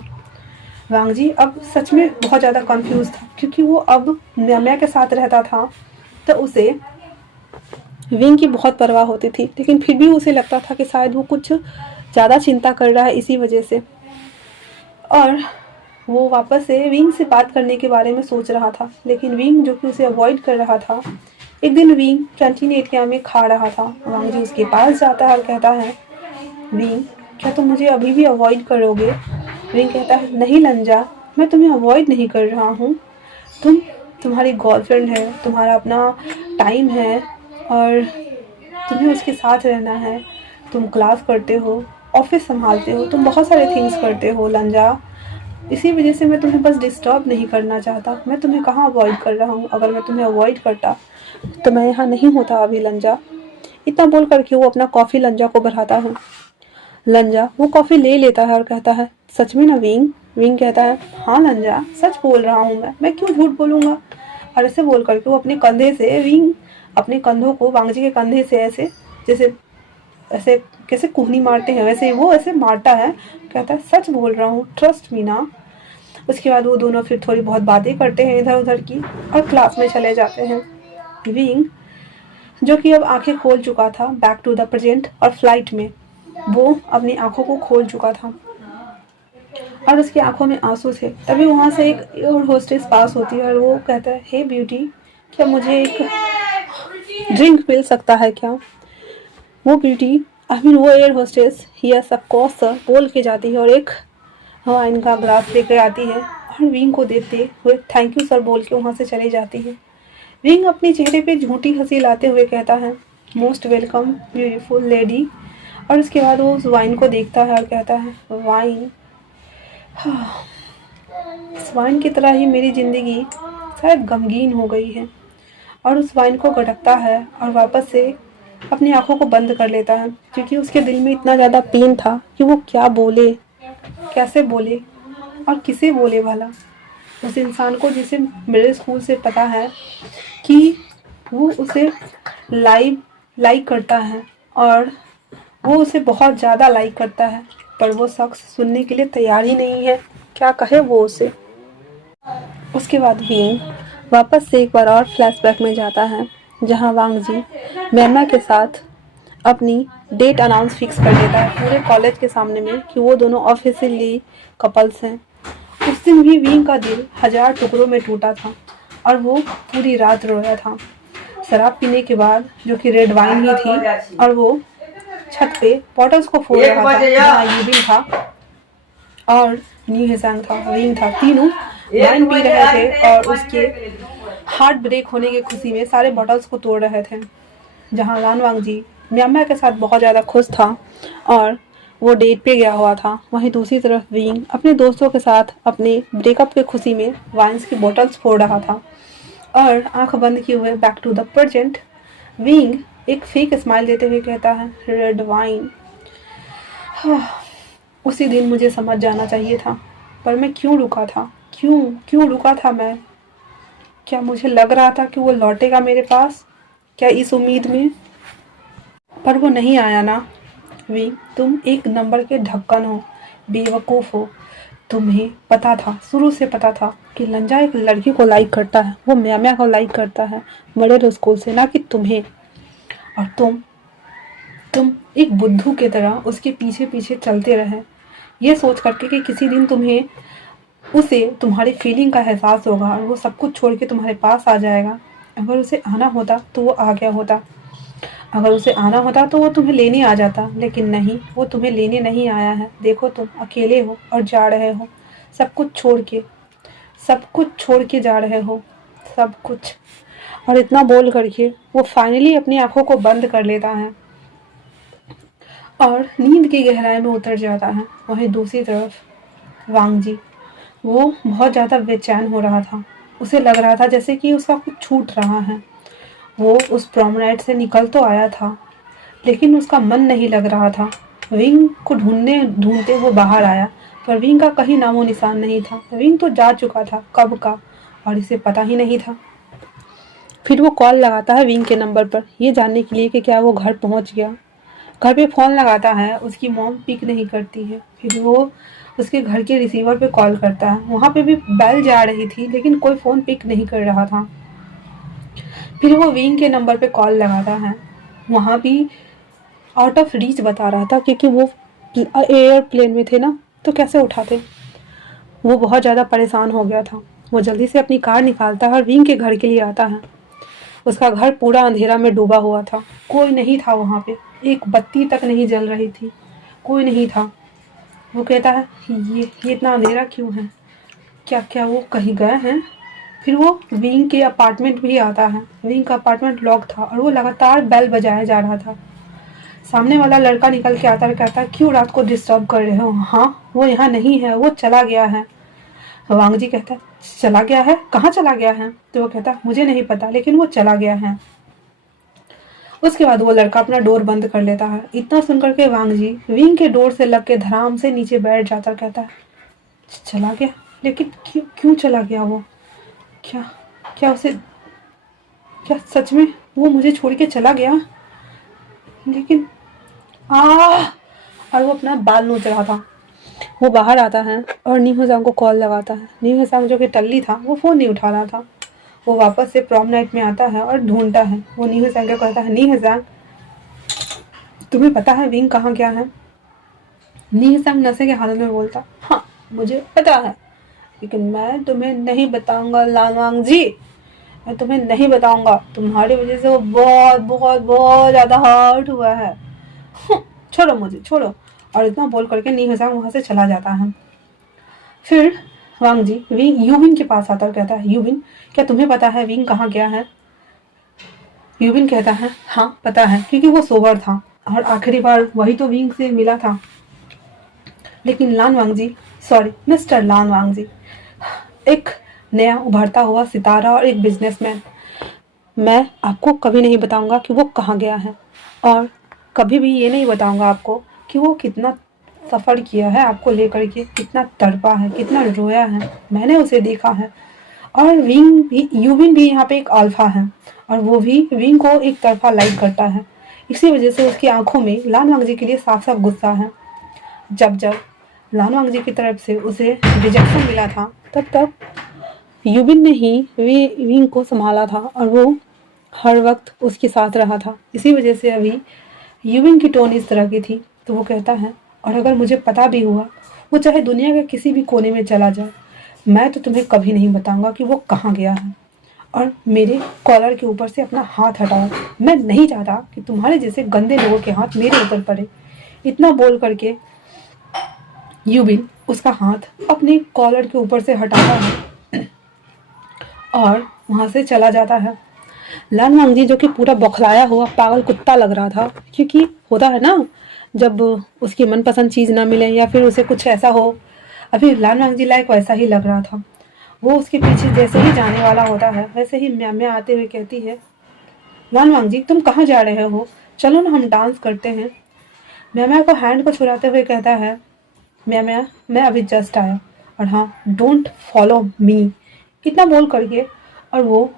वांग जी अब सच में बहुत ज़्यादा कंफ्यूज था, क्योंकि वो अब म्या के साथ रहता था तो उसे विंग की बहुत परवाह होती थी, लेकिन फिर भी उसे लगता था कि शायद वो कुछ ज़्यादा चिंता कर रहा है इसी वजह से। और वो वापस से विंग से बात करने के बारे में सोच रहा था, लेकिन विंग जो कि उसे अवॉइड कर रहा था। एक दिन विंग कैंटीन एरिया में खा रहा था, वांग जी उसके पास जाता है और कहता है विंग क्या तुम मुझे अभी भी अवॉइड करोगे। विंग कहता है नहीं लंजा, मैं तुम्हें अवॉइड नहीं कर रहा हूँ, तुम्हारी गर्लफ्रेंड है, तुम्हारा अपना टाइम है और तुम्हें उसके साथ रहना है। तुम क्लास करते हो, ऑफिस संभालते हो, तुम बहुत सारे थिंग्स करते हो लंजा, इसी वजह से मैं तुम्हें बस डिस्टर्ब नहीं करना चाहता। मैं तुम्हें कहाँ अवॉइड कर रहा हूँ, अगर मैं तुम्हें अवॉइड करता तो मैं यहाँ नहीं होता अभी लंजा। इतना बोल करके वो अपना कॉफ़ी लंजा को बढ़ाता है। लंजा वो कॉफ़ी ले लेता है और कहता है सच में ना विंग। विंग कहता है हाँ लंजा, सच बोल रहा हूँ मैं क्यों झूठ बोलूँगा। और ऐसे बोल करके वो अपने कंधे से, विंग अपने कंधों को वांग जी के कंधे से ऐसे कैसे कुहनी मारते हैं वैसे वो ऐसे मारता है। कहता है सच बोल रहा हूँ, ट्रस्ट मी ना। उसके बाद वो दोनों फिर थोड़ी बहुत बातें करते हैं इधर उधर की और क्लास में चले जाते हैं। विंग जो कि अब आंखें खोल चुका था बैक टू द प्रेजेंट और फ्लाइट में वो अपनी आंखों को खोल चुका था और उसकी आंखों में आंसू थे। तभी वहाँ से एक और होस्टेस पास होती है और वो कहता है हे ब्यूटी, क्या मुझे एक ड्रिंक मिल सकता है क्या। वो ब्यूटी वो air hostess yes of course sir बोल के जाती है और एक वाइन का ग्लास लेकर आती है और विंग को देते हुए थैंक यू सर बोल के वहाँ से चली जाती है। विंग अपने चेहरे पे झूठी हंसी लाते हुए कहता है मोस्ट वेलकम ब्यूटीफुल लेडी। और उसके बाद वो उस वाइन को देखता है और कहता है वाइन, इस वाइन की तरह ही मेरी ज़िंदगी शायद गमगीन हो गई है। और उस वाइन को गटकता है और वापस से अपनी आंखों को बंद कर लेता है, क्योंकि उसके दिल में इतना ज़्यादा पेन था कि वो क्या बोले, कैसे बोले और किसे बोले भला। उस इंसान को जिसे मिडिल स्कूल से पता है कि वो उसे लाइक करता है और वो उसे बहुत ज़्यादा लाइक करता है, पर वो शख्स सुनने के लिए तैयार ही नहीं है। क्या कहे वो उसे। उसके बाद विंग वापस से एक बार और फ्लैशबैक में जाता है, जहां वांग जी मैमा के साथ अपनी डेट अनाउंस फिक्स कर देता है पूरे कॉलेज के सामने में कि वो दोनों ऑफिशियली कपल्स हैं। उस दिन भी विंग का दिल 1000 टुकड़ों में टूटा था और वो पूरी रात रोया था शराब पीने के बाद, जो कि रेड वाइन ही थी। और वो छत पे बॉटल्स को फोड़ रहा था, जहाँ यूबिन था और न्यू हेसांग था, विंग था, तीनों वाइन पी रहे थे और उसके हार्ट ब्रेक होने की खुशी में सारे बॉटल्स को तोड़ रहे थे। जहाँ लान वांग जी म्यामा के साथ बहुत ज़्यादा खुश था और वो डेट पे गया हुआ था, वहीं दूसरी तरफ विंग अपने दोस्तों के साथ अपने ब्रेकअप की खुशी में वाइन्स की बोतल्स फोड़ रहा था। और आंख बंद किए हुए back to the present, Wing एक फेक स्माइल देते हुए कहता है, रेड वाइन। उसी दिन मुझे समझ जाना चाहिए था, पर मैं क्यों रुका था, क्यों रुका था मैं। क्या मुझे लग रहा था कि वो लौटेगा मेरे पास, क्या इस उम्मीद में, पर वो नहीं आया ना। विंग, तुम एक नंबर के ढक्कन हो, बेवकूफ़ हो। तुम्हें पता था, शुरू से पता था कि लंजा एक लड़की को लाइक करता है, वो म्याम्या को लाइक करता है मिडिल स्कूल से, ना कि तुम्हें। और तुम एक बुद्धू की तरह उसके पीछे पीछे चलते रहे, ये सोच करके कि किसी दिन उसे तुम्हारी फीलिंग का एहसास होगा और वो सब कुछ छोड़ के तुम्हारे पास आ जाएगा। अगर उसे आना होता तो वो आ गया होता, अगर उसे आना होता तो वो तुम्हें लेने आ जाता, लेकिन नहीं, वो तुम्हें लेने नहीं आया है। देखो, तुम अकेले हो और जा रहे हो, सब कुछ छोड़ के जा रहे हो, सब कुछ। और इतना बोल करके वो फाइनली अपनी आंखों को बंद कर लेता है और नींद की गहराई में उतर जाता है। वहीं दूसरी तरफ वांग जी, वो बहुत ज़्यादा बेचैन हो रहा था। उसे लग रहा था जैसे कि उसका कुछ छूट रहा है। वो उस प्रोमेनेड से निकल तो आया था, लेकिन उसका मन नहीं लग रहा था। विंग को ढूंढते वो बाहर आया, पर विंग का कहीं नामो निशान नहीं था। विंग तो जा चुका था कब का, और इसे पता ही नहीं था। फिर वो कॉल लगाता है विंग के नंबर पर, ये जानने के लिए कि क्या वो घर पहुंच गया। घर पे फ़ोन लगाता है, उसकी मॉम पिक नहीं करती है। फिर वो उसके घर के रिसीवर पे कॉल करता है, वहाँ पे भी बेल जा रही थी, लेकिन कोई फ़ोन पिक नहीं कर रहा था। फिर वो विंग के नंबर पे कॉल लगाता है, वहाँ भी आउट ऑफ रीच बता रहा था, क्योंकि वो एयरप्लेन में थे ना, तो कैसे उठाते। वो बहुत ज़्यादा परेशान हो गया था। वो जल्दी से अपनी कार निकालता है और विंग के घर के लिए आता है। उसका घर पूरा अंधेरा में डूबा हुआ था, कोई नहीं था वहाँ पे, एक बत्ती तक नहीं जल रही थी, कोई नहीं था। वो कहता है, ये इतना अंधेरा क्यों है, क्या वो कहीं गए हैं। फिर वो विंग के अपार्टमेंट भी आता है। विंग का अपार्टमेंट लॉक था और वो लगातार बेल बजाया जा रहा था। सामने वाला लड़का निकल के आता है, कहता है, क्यों रात को डिस्टर्ब कर रहे हो। हाँ, वो यहाँ नहीं है, वो चला गया है। वांग जी कहता है, चला गया है, कहाँ चला गया है। तो वो कहता है, मुझे नहीं पता, लेकिन वो चला गया है। उसके बाद वो लड़का अपना डोर बंद कर लेता है। इतना सुनकर के वांग जी विंग के डोर से लग के धड़ाम से नीचे बैठ जाता, कहता है, चला गया, लेकिन क्यों चला गया वो। क्या सच में वो मुझे छोड़ के चला गया। लेकिन और वो अपना बाल नोच रहा था। वो बाहर आता है और नी हुजांग को कॉल लगाता है। नी हुजांग जो कि टल्ली था, वो फ़ोन नहीं उठा रहा था। वो वापस से प्रॉम नाइट में आता है और ढूंढता है। वो नी हुजांग को कहता है, नी हुजांग, तुम्हें पता है विंग कहाँ गया है। नी हुजांग नशे के हालत में बोलता, हाँ मुझे पता है, लेकिन मैं तुम्हें नहीं बताऊंगा लान वांग जी, मैं तुम्हें नहीं बताऊंगा। तुम्हारी वजह से वो बहुत बहुत बहुत ज़्यादा हर्ट हुआ है। छोड़ो मुझे, छोड़ो। और इतना बोल करके नी हुजांग वहाँ से चला जाता है। फिर वांग जी यूबिन के पास आता और कहता है, यूबिन, क्या तुम्हें पता है विंग कहाँ गया है। यूबिन कहता है, हाँ पता है, क्योंकि वो सोबर था और आखिरी बार वही तो विंग से मिला था। लेकिन लान वांग जी, सॉरी मिस्टर लान वांग जी, एक नया उभरता हुआ सितारा और एक बिजनेसमैन। मैं आपको कभी नहीं बताऊंगा कि वो कहाँ गया है, और कभी भी ये नहीं बताऊंगा आपको कि वो कितना सफ़र किया है आपको लेकर के, कितना तड़पा है, कितना रोया है। मैंने उसे देखा है। और विंग भी, यूविन भी यहाँ पे एक अल्फा है, और वो भी विंग को एक तरफा लाइक करता है। इसी वजह से उसकी आंखों में लान वांगजी के लिए साफ साफ गुस्सा है। जब जब लान वांगजी की तरफ से उसे रिजेक्शन मिला था, तब तब यूबिन ने ही विंग को संभाला था, और वो हर वक्त उसके साथ रहा था। इसी वजह से अभी यूविन की टोन इस तरह की थी। तो वो कहता है, और अगर मुझे पता भी हुआ, वो चाहे दुनिया के किसी भी कोने में चला जाए, मैं तो तुम्हें कभी नहीं बताऊंगा कि वो कहाँ गया है। और मेरे कॉलर के ऊपर से अपना हाथ हटाओ। मैं नहीं चाहता कि तुम्हारे जैसे गंदे लोगों के हाथ मेरे ऊपर पड़े। इतना बोल करके यूबिन उसका हाथ अपने कॉलर के ऊपर से हटाता है और वहाँ से चला जाता है। लान वांगजी, जो कि पूरा बौखलाया हुआ पागल कुत्ता लग रहा था, क्योंकि होता है ना जब उसकी मनपसंद चीज़ ना मिले या फिर उसे कुछ ऐसा हो, अभी लान वांगजी लायक वैसा ही लग रहा था। वो उसके पीछे जैसे ही जाने वाला होता है, वैसे ही म्या आते हुए कहती है, लान वांगजी तुम कहाँ जा रहे हो, चलो ना हम डांस करते हैं। म्या को हैंड को छुड़ाते हुए कहता है, म्या मैं अभी जस्ट आया, और हाँ डोंट फॉलो मी, इतना बोल करके और वो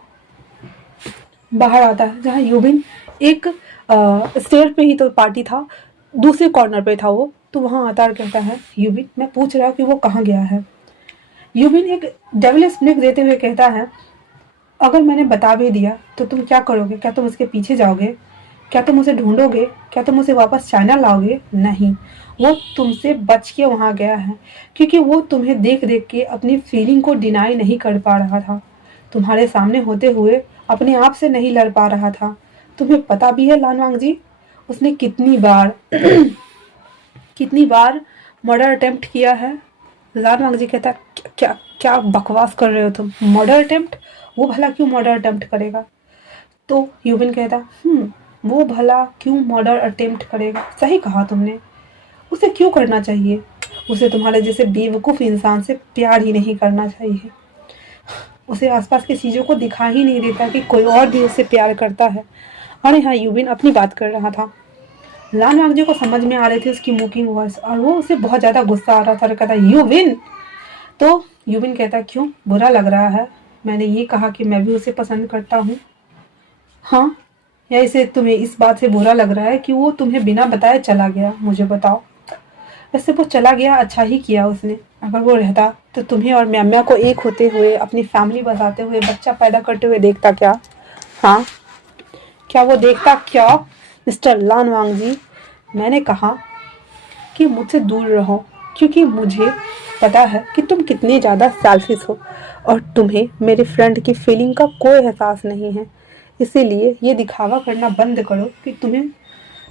बाहर आता है, जहाँ यूबिन एक स्टेयर पे ही तो पार्टी था, दूसरे कॉर्नर पे था वो, तो वहाँ आता और कहता है, यूबिन मैं पूछ रहा हूँ कि वो कहाँ गया है। यूबिन एक डेविलिश स्निक देते हुए कहता है, अगर मैंने बता भी दिया तो तुम क्या करोगे? क्या तुम उसके पीछे जाओगे? क्या तुम उसे ढूंढोगे? क्या तुम उसे वापस चाइना लाओगे? नहीं, वो तुमसे बच के वहाँ गया है, क्योंकि वो तुम्हें देख देख के अपनी फीलिंग को डिनाई नहीं कर पा रहा था। तुम्हारे सामने होते हुए अपने आप से नहीं लड़ पा रहा था। तुम्हें पता भी है लान वांगजी, उसने कितनी बार कितनी बार मर्डर अटेम्प्ट किया है। लान वांगजी कहता, क्या क्या बकवास कर रहे हो तुम? Murder attempt? वो भला क्यों मर्डर अटेम्प्ट करेगा? तो यूबिन कहता, वो भला क्यों मर्डर अटेम्प्ट करेगा? सही कहा तुमने। उसे क्यों करना चाहिए? उसे तुम्हारे जैसे बेवकूफ़ इंसान से प्यार ही नहीं करना चाहिए। उसे आसपास की चीज़ों को दिखा ही नहीं देता कि कोई और भी उससे प्यार करता है। अरे हाँ, यूबिन अपनी बात कर रहा था। लान वांगजी को समझ में आ रही थी उसकी मूकिंग वॉइस, और वो उसे बहुत ज़्यादा गुस्सा आ रहा था और कहता, यूबिन। तो यूबिन कहता, क्यों बुरा लग रहा है? मैंने ये कहा कि मैं भी उसे पसंद करता हूँ। हाँ, या इसे तुम्हें इस बात से बुरा लग रहा है कि वो तुम्हें बिना बताए चला गया? मुझे बताओ। वैसे वो चला गया, अच्छा ही किया उसने। अगर वो रहता तो तुम्हें और म्या को एक होते हुए, अपनी फैमिली बसाते हुए, बच्चा पैदा करते हुए देखता क्या? हाँ, क्या वो देखता क्या? मिस्टर लान वांगजी, मैंने कहा कि मुझसे दूर रहो, क्योंकि मुझे पता है कि तुम कितने ज़्यादा सेल्फिश हो, और तुम्हें मेरे फ्रेंड की फीलिंग का कोई एहसास नहीं है। इसीलिए ये दिखावा करना बंद करो कि तुम्हें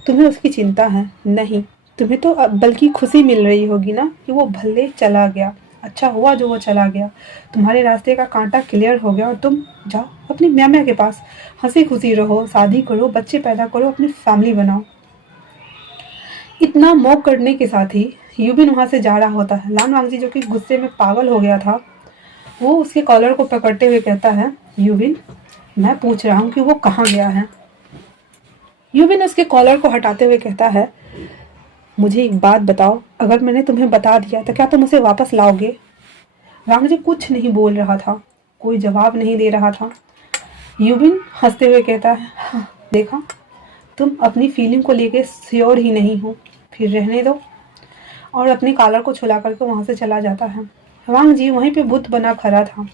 तुम्हें उसकी चिंता है। नहीं, तुम्हें तो बल्कि खुशी मिल रही होगी ना कि वो भले चला गया। अच्छा हुआ जो वो चला गया, तुम्हारे रास्ते का कांटा क्लियर हो गया, और तुम जाओ अपनी म्या के पास, हंसी खुशी रहो, शादी करो, बच्चे पैदा करो, अपनी फैमिली बनाओ। इतना मौक करने के साथ ही यूबिन वहाँ से जा रहा होता है। लान वांगजी, जो कि गुस्से में पागल हो गया था, वो उसके कॉलर को पकड़ते हुए कहता है, यूबिन मैं पूछ रहा हूँ कि वो कहाँ गया है। यूबिन उसके कॉलर को हटाते हुए कहता है, मुझे एक बात बताओ, अगर मैंने तुम्हें बता दिया तो क्या तुम उसे वापस लाओगे? वांगजी कुछ नहीं बोल रहा था, कोई जवाब नहीं दे रहा था। यूबिन हंसते हुए कहता है, हाँ, देखा, तुम अपनी फीलिंग को लेके श्योर ही नहीं हो, फिर रहने दो। और अपने कॉलर को छुला करके वहाँ से चला जाता है। वांगजी वहीं पे बुत बना खड़ा था।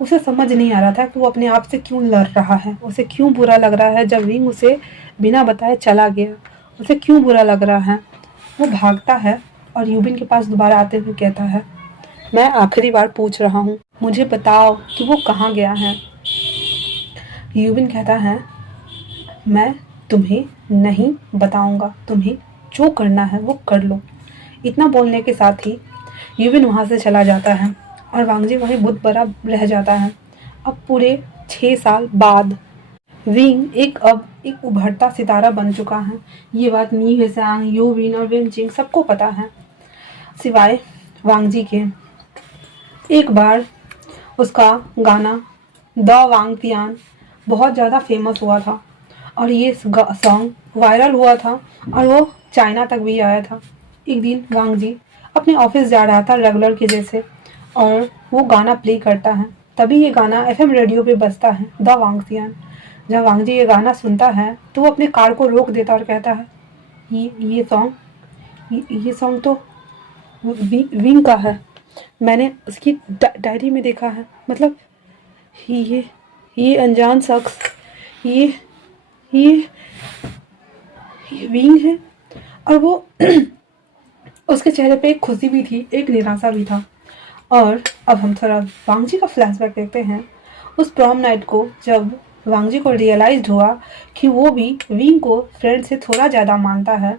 उसे समझ नहीं आ रहा था कि वो अपने आप से क्यों लड़ रहा है, उसे क्यों बुरा लग रहा है जब विंग उसे बिना बताए चला गया, उसे क्यों बुरा लग रहा है। वो भागता है और यूबिन के पास दोबारा आते हुए कहता है, मैं आखिरी बार पूछ रहा हूँ, मुझे बताओ कि वो कहाँ गया है। यूबिन कहता है, मैं तुम्हें नहीं बताऊंगा, तुम्हें जो करना है वो कर लो। इतना बोलने के साथ ही यूबिन वहाँ से चला जाता है, और वांगजी वहीं बुत बरा रह जाता है। अब पूरे 6 साल बाद विंग अब एक उभरता सितारा बन चुका है। ये बात नी हेसांग, यूविन और विंगचिंग सबको पता है, सिवाय वांगजी के। एक बार उसका गाना द वांग तियान बहुत ज़्यादा फेमस हुआ था और ये सॉन्ग वायरल हुआ था और वो चाइना तक भी आया था। एक दिन वांग जी अपने ऑफिस जा रहा था रेगुलर के जैसे और वो गाना प्ले करता है। तभी ये गाना एफएम रेडियो पे बजता है, द वांग तियान। जब वांग जी ये गाना सुनता है तो वो अपने कार को रोक देता और कहता है ये सॉन्ग ये सॉन्ग तो विंग का है। मैंने उसकी डायरी में देखा है। मतलब ये ये अनजान शख्स ये ये ये विंग है। और वो उसके चेहरे पे एक खुशी भी थी, एक निराशा भी था। और अब हम थोड़ा वांग जी का फ्लैशबैक देखते हैं उस प्रॉम नाइट को, जब वांग जी को रियलाइज्ड हुआ कि वो भी विंग को फ्रेंड से थोड़ा ज़्यादा मानता है।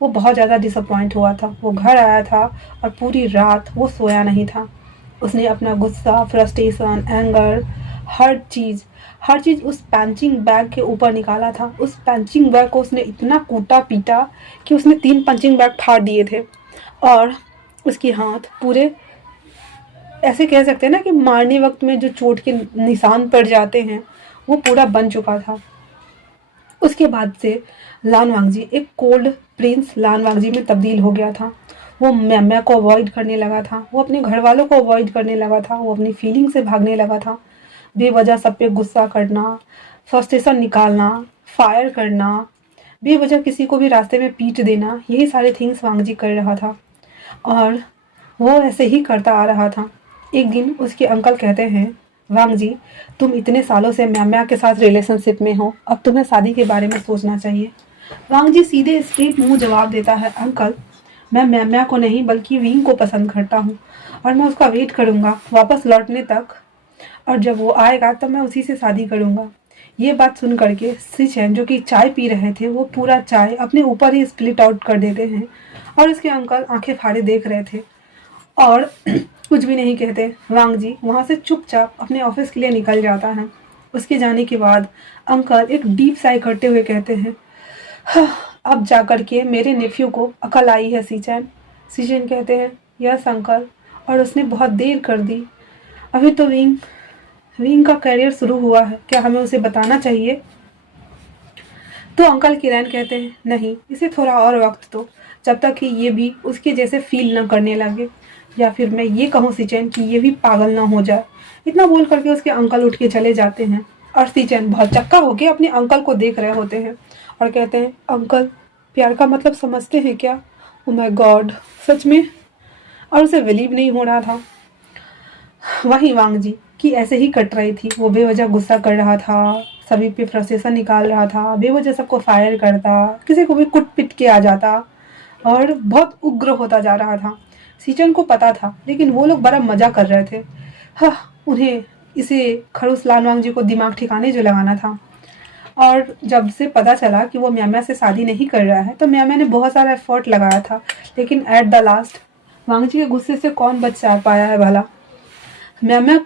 वो बहुत ज़्यादा डिसअपॉइंट हुआ था। वो घर आया था और पूरी रात वो सोया नहीं था। उसने अपना गुस्सा, फ्रस्ट्रेशन, एंगर, हर चीज़ उस पंचिंग बैग के ऊपर निकाला था। उस पंचिंग बैग को उसने इतना कूटा पीटा कि उसने 3 पंचिंग बैग फाड़ दिए थे और उसके हाथ पूरे, ऐसे कह सकते हैं ना कि मारने वक्त में जो चोट के निशान पड़ जाते हैं, वो पूरा बन चुका था। उसके बाद से लान वांगजी एक कोल्ड प्रिंस लान वांगजी में तब्दील हो गया था। वो म्याम्या को अवॉइड करने लगा था, वो अपने घर वालों को अवॉइड करने लगा था, वो अपनी फीलिंग से भागने लगा था। बेवजह सब पे गुस्सा करना, फ्रस्ट्रेशन निकालना, फायर करना, बेवजह किसी को भी रास्ते में पीट देना, यही सारे थिंग्स वांगजी कर रहा था और वो ऐसे ही करता आ रहा था। एक दिन उसके अंकल कहते हैं, वांग जी तुम इतने सालों से म्याम्या के साथ रिलेशनशिप में हो, अब तुम्हें शादी के बारे में सोचना चाहिए। वांग जी सीधे स्ट्रेट मुंह जवाब देता है, अंकल मैं म्याम्या को नहीं बल्कि विंग को पसंद करता हूँ और मैं उसका वेट करूँगा वापस लौटने तक, और जब वो आएगा तब मैं उसी से शादी करूँगा। ये बात सुन करके सिचेन जो कि चाय पी रहे थे, वो पूरा चाय अपने ऊपर ही स्प्लिट आउट कर देते हैं और उसके अंकल आंखें फाड़े देख रहे थे और कुछ भी नहीं कहते। वांग जी वहाँ से चुपचाप अपने ऑफिस के लिए निकल जाता है। उसके जाने के बाद अंकल एक डीप साई करते हुए कहते हैं, हाँ, अब जाकर के मेरे नेफ्यू को अकल आई है सीचैन। सीचैन कहते हैं, यस अंकल, और उसने बहुत देर कर दी। अभी तो विंग का करियर शुरू हुआ है, क्या हमें उसे बताना चाहिए? तो अंकल किरण कहते हैं, नहीं, इसे थोड़ा और वक्त दो, जब तक कि ये भी उसके जैसे फील न करने लगे, या फिर मैं ये कहूँ सीचैन कि ये भी पागल ना हो जाए। इतना बोल करके उसके अंकल उठ के चले जाते हैं और सीचैन बहुत चक्का होके अपने अंकल को देख रहे होते हैं और कहते हैं, अंकल प्यार का मतलब समझते हैं क्या? ओ माय गॉड, सच में? और उसे बिलीव नहीं हो रहा था। वहीं वांग जी की ऐसे ही कट रही थी। वो बेवजह गुस्सा कर रहा था, सभी पे फ्रस्ट्रेशन निकाल रहा था, बेवजह सबको फायर करता, किसी को भी कुट पिट के आ जाता और बहुत उग्र होता जा रहा था। सीचन को पता था, लेकिन वो लोग बड़ा मजा कर रहे थे। हाँ, उन्हें इसे खड़ूस लानवांग जी को दिमाग ठिकाने जो लगाना था। और जब से पता चला कि वो म्याम्या से शादी नहीं कर रहा है, तो म्याम्या ने बहुत सारा एफर्ट लगाया था, लेकिन एट द लास्ट वांग जी के गुस्से से कौन बच पाया है भला? म्याम्या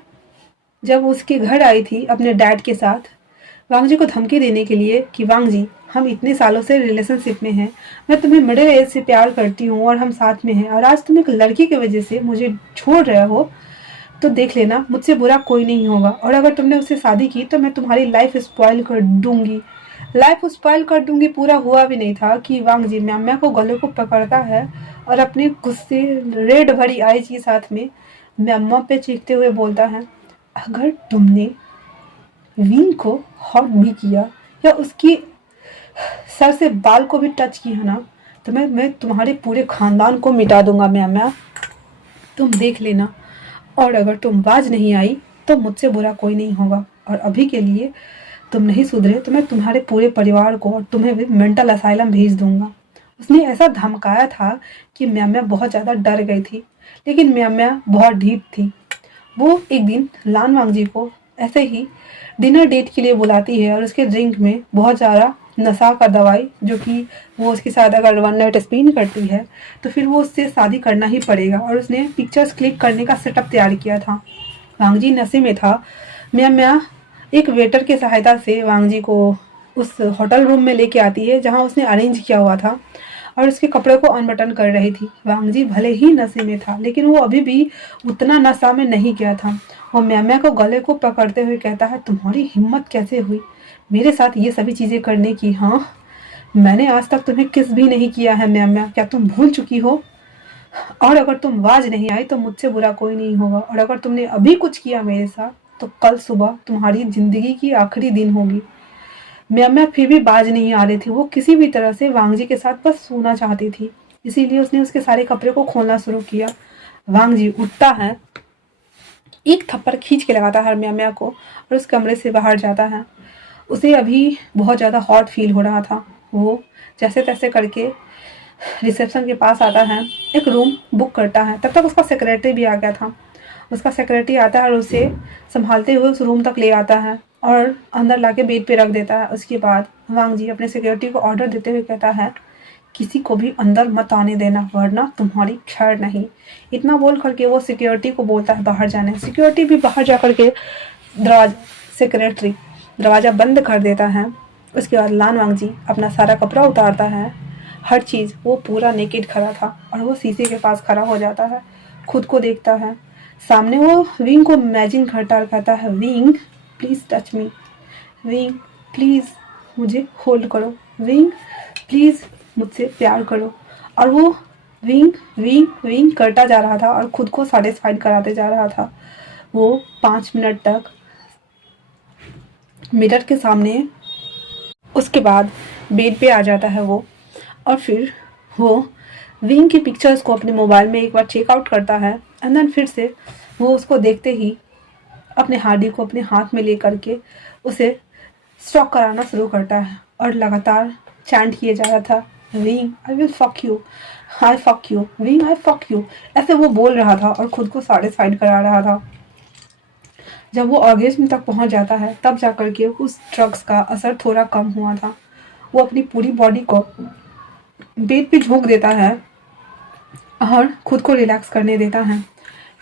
जब उसके घर आई थी अपने डैड के साथ, वांग जी को धमकी देने के लिए कि वांग जी हम इतने सालों से रिलेशनशिप में हैं, मैं तुम्हें मिडिल एज से प्यार करती हूँ और हम साथ में हैं, और आज तुम एक लड़की की वजह से मुझे छोड़ रहे हो, तो देख लेना मुझसे बुरा कोई नहीं होगा, और अगर तुमने उससे शादी की तो मैं तुम्हारी लाइफ स्पॉइल कर दूंगी। लाइफ स्पॉइल कर दूंगी पूरा हुआ भी नहीं था कि वांग जी म्याम्या को गले को पकड़ता है और अपने गुस्से रेड भरी आईज के साथ में म्याम्या पे चीखते हुए बोलता है, अगर तुमने विंग को हॉट भी किया या उसकी सर से बाल को भी टच किया ना, तो मैं तुम्हारे पूरे खानदान को मिटा दूंगा म्याम्या, तुम देख लेना। और अगर तुम बाज नहीं आई तो मुझसे बुरा कोई नहीं होगा, और अभी के लिए तुम नहीं सुधरे तो मैं तुम्हारे पूरे परिवार को और तुम्हें भी मेंटल असाइलम भेज दूंगा। उसने ऐसा धमकाया था कि म्याम्या बहुत ज़्यादा डर गई थी, लेकिन म्याम्या बहुत ढीठ थी। वो एक दिन लान वांग जी को ऐसे ही डिनर डेट के लिए बुलाती है और उसके ड्रिंक में बहुत सारा नशा का दवाई, जो कि वो उसके साथ अगर वन नाइट स्पेंड करती है तो फिर वो उससे शादी करना ही पड़ेगा, और उसने पिक्चर्स क्लिक करने का सेटअप तैयार किया था। वांग जी नशे में था। म्याम्या एक वेटर के सहायता से वांग जी को उस होटल रूम में लेके आती है जहाँ उसने अरेंज किया हुआ था, और उसके कपड़े को अनबटन कर रही थी। वांग जी भले ही नशे में था, लेकिन वो अभी भी उतना नशा में नहीं गया था। वो म्याम्या को गले को पकड़ते हुए कहता है, तुम्हारी हिम्मत कैसे हुई मेरे साथ ये सभी चीजें करने की? हाँ, मैंने आज तक तुम्हें किस भी नहीं किया है म्याम्या, क्या तुम भूल चुकी हो? और अगर तुम आवाज नहीं आई तो मुझसे बुरा कोई नहीं होगा, और अगर तुमने अभी कुछ किया मेरे साथ तो कल सुबह तुम्हारी जिंदगी की आखिरी दिन होगी। म्याम्या फिर भी बाज नहीं आ रही थी। वो किसी भी तरह से वांग जी के साथ बस सोना चाहती थी, इसीलिए उसने उसके सारे कपड़े को खोलना शुरू किया। वांग जी उठता है, एक थप्पड़ खींच के लगाता है म्याम्या को और उस कमरे से बाहर जाता है। उसे अभी बहुत ज़्यादा हॉट फील हो रहा था। वो जैसे तैसे करके रिसेप्शन के पास आता है, एक रूम बुक करता है। तब तक उसका सेक्रेटरी भी आ गया था। उसका सेक्रेटरी आता है और उसे संभालते हुए उस रूम तक ले आता है और अंदर लाके बेड पे रख देता है। उसके बाद वांग जी अपने सिक्योरिटी को ऑर्डर देते हुए कहता है, किसी को भी अंदर मत आने देना वरना तुम्हारी खैर नहीं। इतना बोल करके वो सिक्योरिटी को बोलता है बाहर जाने। सिक्योरिटी भी बाहर जा करके सेक्रेटरी दरवाज़ा बंद कर देता है। उसके बाद लान वांग जी अपना सारा कपड़ा उतारता है, हर चीज़। वो पूरा नेकेड खड़ा था और वो शीशे के पास खड़ा हो जाता है, खुद को देखता है। सामने वो विंग को इमेजिन करता और कहता है, wing please touch me, wing please मुझे होल्ड करो, विंग प्लीज़ मुझसे प्यार करो। और वो विंग विंग विंग करता जा रहा था और खुद को सेटिस्फाइड कराते जा रहा था। वो 5 मिनट तक मिरर के सामने, उसके बाद बेड पे आ जाता है वो, और फिर वो विंग की पिक्चर्स को अपने मोबाइल में एक बार चेकआउट करता है। एंड देन फिर से वो उसको देखते ही अपने हार्डी को अपने हाथ में ले करके उसे स्टॉक कराना शुरू करता है और लगातार चैंट किए जा रहा था, wing I will fuck you, I fuck you, wing I fuck you. ऐसे वो बोल रहा था और खुद को सेटिस्फाइड करा रहा था। जब वो ऑर्गेज्म तक पहुंच जाता है तब जाकर के उस ड्रग्स का असर थोड़ा कम हुआ था। वो अपनी पूरी बॉडी को बेड पे झोंक देता है और खुद को रिलैक्स करने देता है।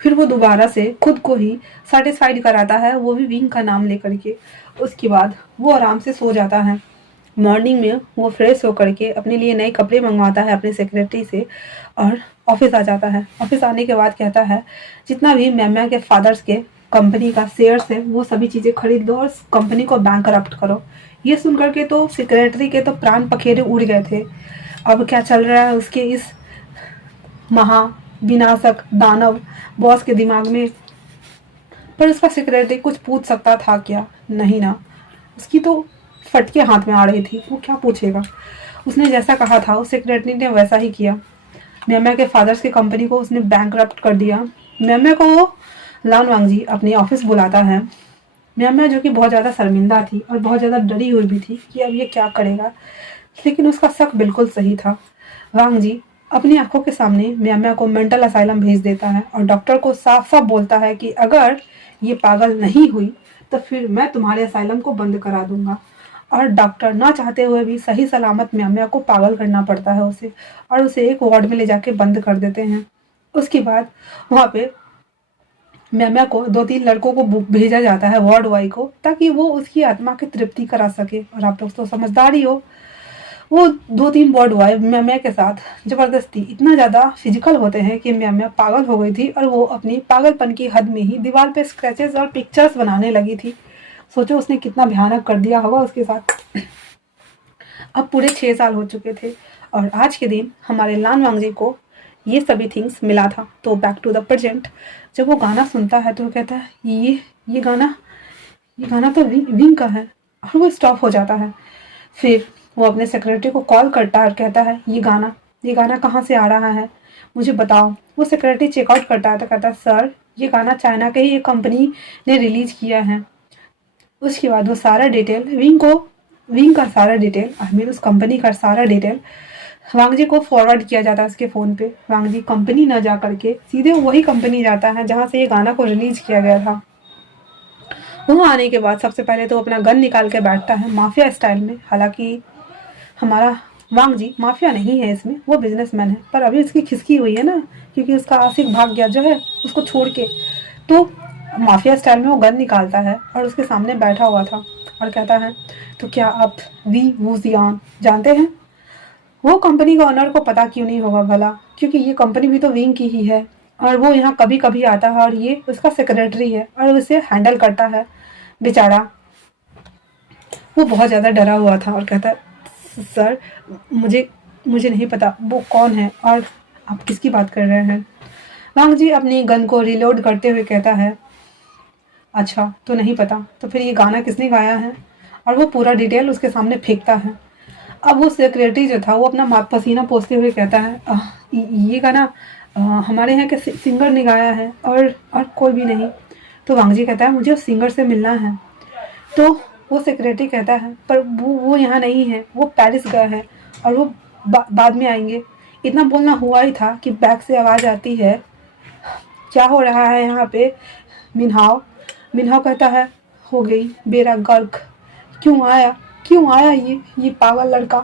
फिर वो दोबारा से खुद को ही सेटिस्फाइड कराता है, वो भी विंग का नाम लेकर के। उसके बाद वो आराम से सो जाता है। मॉर्निंग में वो फ्रेश होकर के अपने लिए नए कपड़े मंगवाता है अपने सेक्रेटरी से और ऑफिस आ जाता है। ऑफिस आने के बाद कहता है, जितना भी म्याम्या के फादर्स के कंपनी का शेयर्स है वो सभी चीज़ें खरीद लो और कंपनी को बैंकरप्ट करो। ये सुन करके तो सेक्रेटरी के तो प्राण पखेरे उड़ गए थे। अब क्या चल रहा है उसके इस महा विनाशक दानव बॉस के दिमाग में? पर उसका सेक्रेटरी कुछ पूछ सकता था क्या? नहीं ना, उसकी तो फटके हाथ में आ रही थी, वो क्या पूछेगा। उसने जैसा कहा था उस सेक्रेटरी ने वैसा ही किया। म्याम्या के फादर्स की कंपनी को उसने बैंकरप्ट कर दिया। म्याम्या को लान वांग जी अपने ऑफिस बुलाता है। म्याम्या जो कि बहुत ज़्यादा शर्मिंदा थी और बहुत ज़्यादा डरी हुई भी थी कि अब ये क्या करेगा, लेकिन उसका शक बिल्कुल सही था। वांग जी अपनी आंखों के सामने म्याम्या को मेंटल असाइलम भेज देता है और डॉक्टर को साफ साफ बोलता है कि अगर ये पागल नहीं हुई तो फिर मैं तुम्हारे असाइलम को बंद करा दूंगा। और डॉक्टर ना चाहते हुए भी सही सलामत म्याम्या को पागल करना पड़ता है उसे, और उसे एक वार्ड में ले जाके बंद कर देते हैं। उसके बाद वहाँ पे म्याम्या को 2-3 लड़कों को भेजा जाता है, वार्ड बॉय को, ताकि वो उसकी आत्मा की तृप्ति करा सके। और आप लोग तो समझदार ही हो, वो 2-3 वार्ड बॉय म्याम्या के साथ जबरदस्ती इतना ज़्यादा फिजिकल होते हैं कि म्याम्या पागल हो गई थी और वो अपनी पागलपन की हद में ही दीवार पे स्क्रैचेस और पिक्चर्स बनाने लगी थी। सोचो उसने कितना भयानक कर दिया होगा उसके साथ। अब पूरे 6 साल हो चुके थे और आज के दिन हमारे लान वांग जी को ये सभी थिंग्स मिला था। तो बैक टू द प्रेजेंट, जब वो गाना सुनता है तो वो कहता है, ये गाना तो विंग का है, और वो स्टॉप हो जाता है। फिर वो अपने सेक्रेटरी को कॉल करता है और कहता है, ये गाना कहाँ से आ रहा है, मुझे बताओ। वो सेक्रेटरी चेकआउट करता है तो कहता है, सर ये गाना चाइना के ही एक कंपनी ने रिलीज किया है। उसके बाद वो सारा डिटेल विंग का सारा डिटेल, आई मीन उस कंपनी का सारा डिटेल वांग जी को फॉरवर्ड किया जाता है उसके फ़ोन पे। वांग जी कंपनी ना जा करके सीधे वही कंपनी जाता है जहाँ से ये गाना को रिलीज किया गया था। वहाँ आने के बाद सबसे पहले तो अपना गन निकाल के बैठता है माफिया स्टाइल में। हालांकि हमारा वांग जी माफिया नहीं है इसमें, वो बिजनेसमैन है, पर अभी उसकी खिसकी हुई है ना, क्योंकि उसका आशिक भाग गया जो है उसको छोड़ के। तो माफिया स्टाइल में वो गन निकालता है और उसके सामने बैठा हुआ था और कहता है, तो क्या आप वी वूजियान जानते हैं? वो कंपनी का ओनर को पता क्यों नहीं होगा भला, क्योंकि ये कंपनी भी तो विंग की ही है और वो यहाँ कभी कभी आता है और ये उसका सेक्रेटरी है और उसे हैंडल करता है। बेचारा वो बहुत ज़्यादा डरा हुआ था और कहता है सर मुझे मुझे नहीं पता वो कौन है और आप किसकी बात कर रहे हैं। वांग जी अपनी गन को रिलोड करते हुए कहता है अच्छा तो नहीं पता, तो फिर ये गाना किसने गाया है, और वो पूरा डिटेल उसके सामने फेंकता है। अब वो सेक्रेटरी जो था वो अपना पसीना पोंछते हुए कहता है ये गाना हमारे यहाँ के सिंगर ने गाया है और कोई भी नहीं। तो वांग जी कहता है मुझे उस सिंगर से मिलना है। तो वो सेक्रेटरी कहता है पर वो यहाँ नहीं है, वो पेरिस गया है और वो बाद में आएंगे। इतना बोलना हुआ ही था कि बैक से आवाज़ आती है क्या हो रहा है यहाँ पे। मिनहाओ मिनहाओ कहता है हो गई बेरा गर्क, क्यों आया ये पागल लड़का।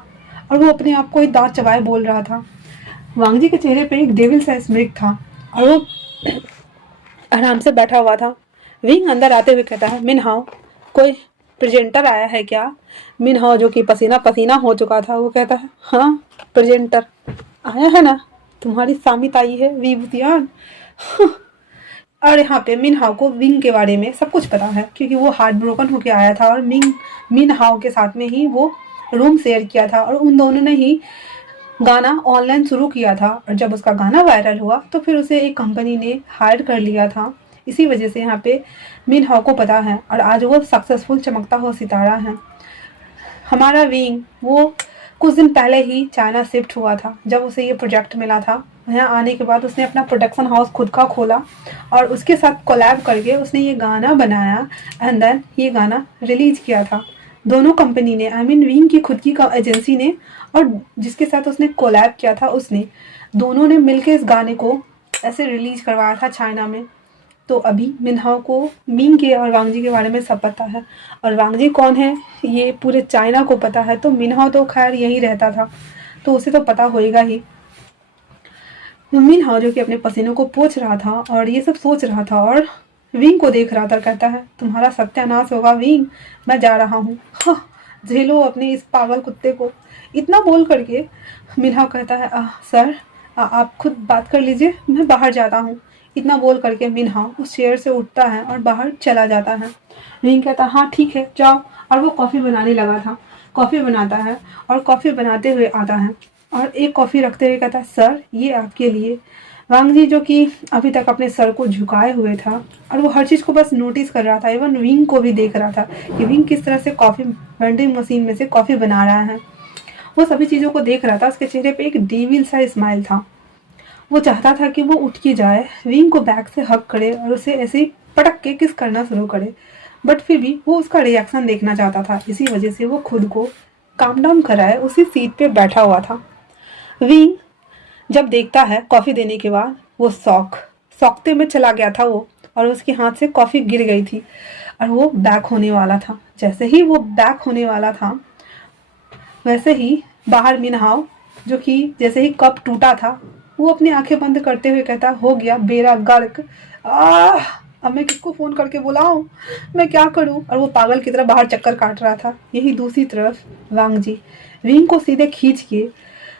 और वो अपने आप को ही दांत चबाए बोल रहा था। वांग जी के चेहरे पे एक डेविल सा स्मित था और वो आराम से बैठा हुआ था। विंग अंदर आते हुए कहता है मिनहाओ कोई प्रेजेंटर आया है क्या। मिनहाओ जो कि पसीना पसीना हो चुका था वो कहता है हाँ प्रेजेंटर आया है ना, तुम्हारी सामित आई है विभूतियान। और यहाँ पे मिनहाओ को विंग के बारे में सब कुछ पता है क्योंकि वो हार्ट ब्रोकन होके आया था और मिनहाओ के साथ में ही वो रूम शेयर किया था और उन दोनों ने ही गाना ऑनलाइन शुरू किया था। और जब उसका गाना वायरल हुआ तो फिर उसे एक कंपनी ने हायर कर लिया था। इसी वजह से यहाँ पे मिनहाओ को पता है और आज वो सक्सेसफुल चमकता हुआ सितारा है। हमारा विंग वो कुछ दिन पहले ही चाइना शिफ्ट हुआ था। जब उसे ये प्रोजेक्ट मिला था यहाँ आने के बाद उसने अपना प्रोडक्शन हाउस खुद का खोला और उसके साथ कोलैब करके उसने ये गाना बनाया एंड देन ये गाना रिलीज किया था। दोनों कंपनी ने विंग की खुद की एजेंसी ने और जिसके साथ उसने कोलैब किया था उसने दोनों ने मिलकर इस गाने को ऐसे रिलीज करवाया था चाइना में। तो अभी मिनहाओ को मिंग के और वांग जी के बारे में सब पता है और वांग जी कौन है ये पूरे चाइना को पता है। तो मिनहाओ तो खैर यहीं रहता था तो उसे तो पता होएगा ही। मिनहाओ जो कि अपने पसीनों को पोंछ रहा था और ये सब सोच रहा था और विंग को देख रहा था। कहता है तुम्हारा सत्यानाश होगा विंग, मैं जा रहा हूँ, झेलो अपने इस पागल कुत्ते को। इतना बोल करके मिनहाओ कहता है सर आप खुद बात कर लीजिए, मैं बाहर जाता हूँ। इतना बोल करके मिनहाओ उस चेयर से उठता है और बाहर चला जाता है। विंग कहता है हाँ ठीक है जाओ, और वो कॉफ़ी बनाने लगा था। कॉफ़ी बनाता है और कॉफ़ी बनाते हुए आता है और एक कॉफ़ी रखते हुए कहता है सर ये आपके लिए। वांग जी जो कि अभी तक अपने सर को झुकाए हुए था और वो हर चीज़ को बस नोटिस कर रहा था, इवन विंग को भी देख रहा था कि विंग किस तरह से कॉफ़ी वेंडिंग मशीन में से कॉफ़ी बना रहा है। वो सभी चीज़ों को देख रहा था। उसके चेहरे पे एक डेविल सा स्माइल था। वो चाहता था कि वो उठ के जाए, विंग को बैक से हक करे और उसे ऐसे ही पटक के किस करना शुरू करे, बट फिर भी वो उसका रिएक्शन देखना चाहता था। इसी वजह से वो खुद को काम डाउन कराए उसी सीट पे बैठा हुआ था। विंग जब देखता है कॉफ़ी देने के बाद वो सौकते में चला गया था वो, और उसके हाथ से कॉफ़ी गिर गई थी और वो बैक होने वाला था। जैसे ही वो बैक होने वाला था वैसे ही बाहर मिनहाओ जो कि जैसे ही कप टूटा था वो अपनी आंखें बंद करते हुए कहता हो गया बेरा गर्क, अब मैं किसको फ़ोन करके बुलाऊं, मैं क्या करूं। और वो पागल की तरह बाहर चक्कर काट रहा था। यही दूसरी तरफ वांग जी विंग को सीधे खींच के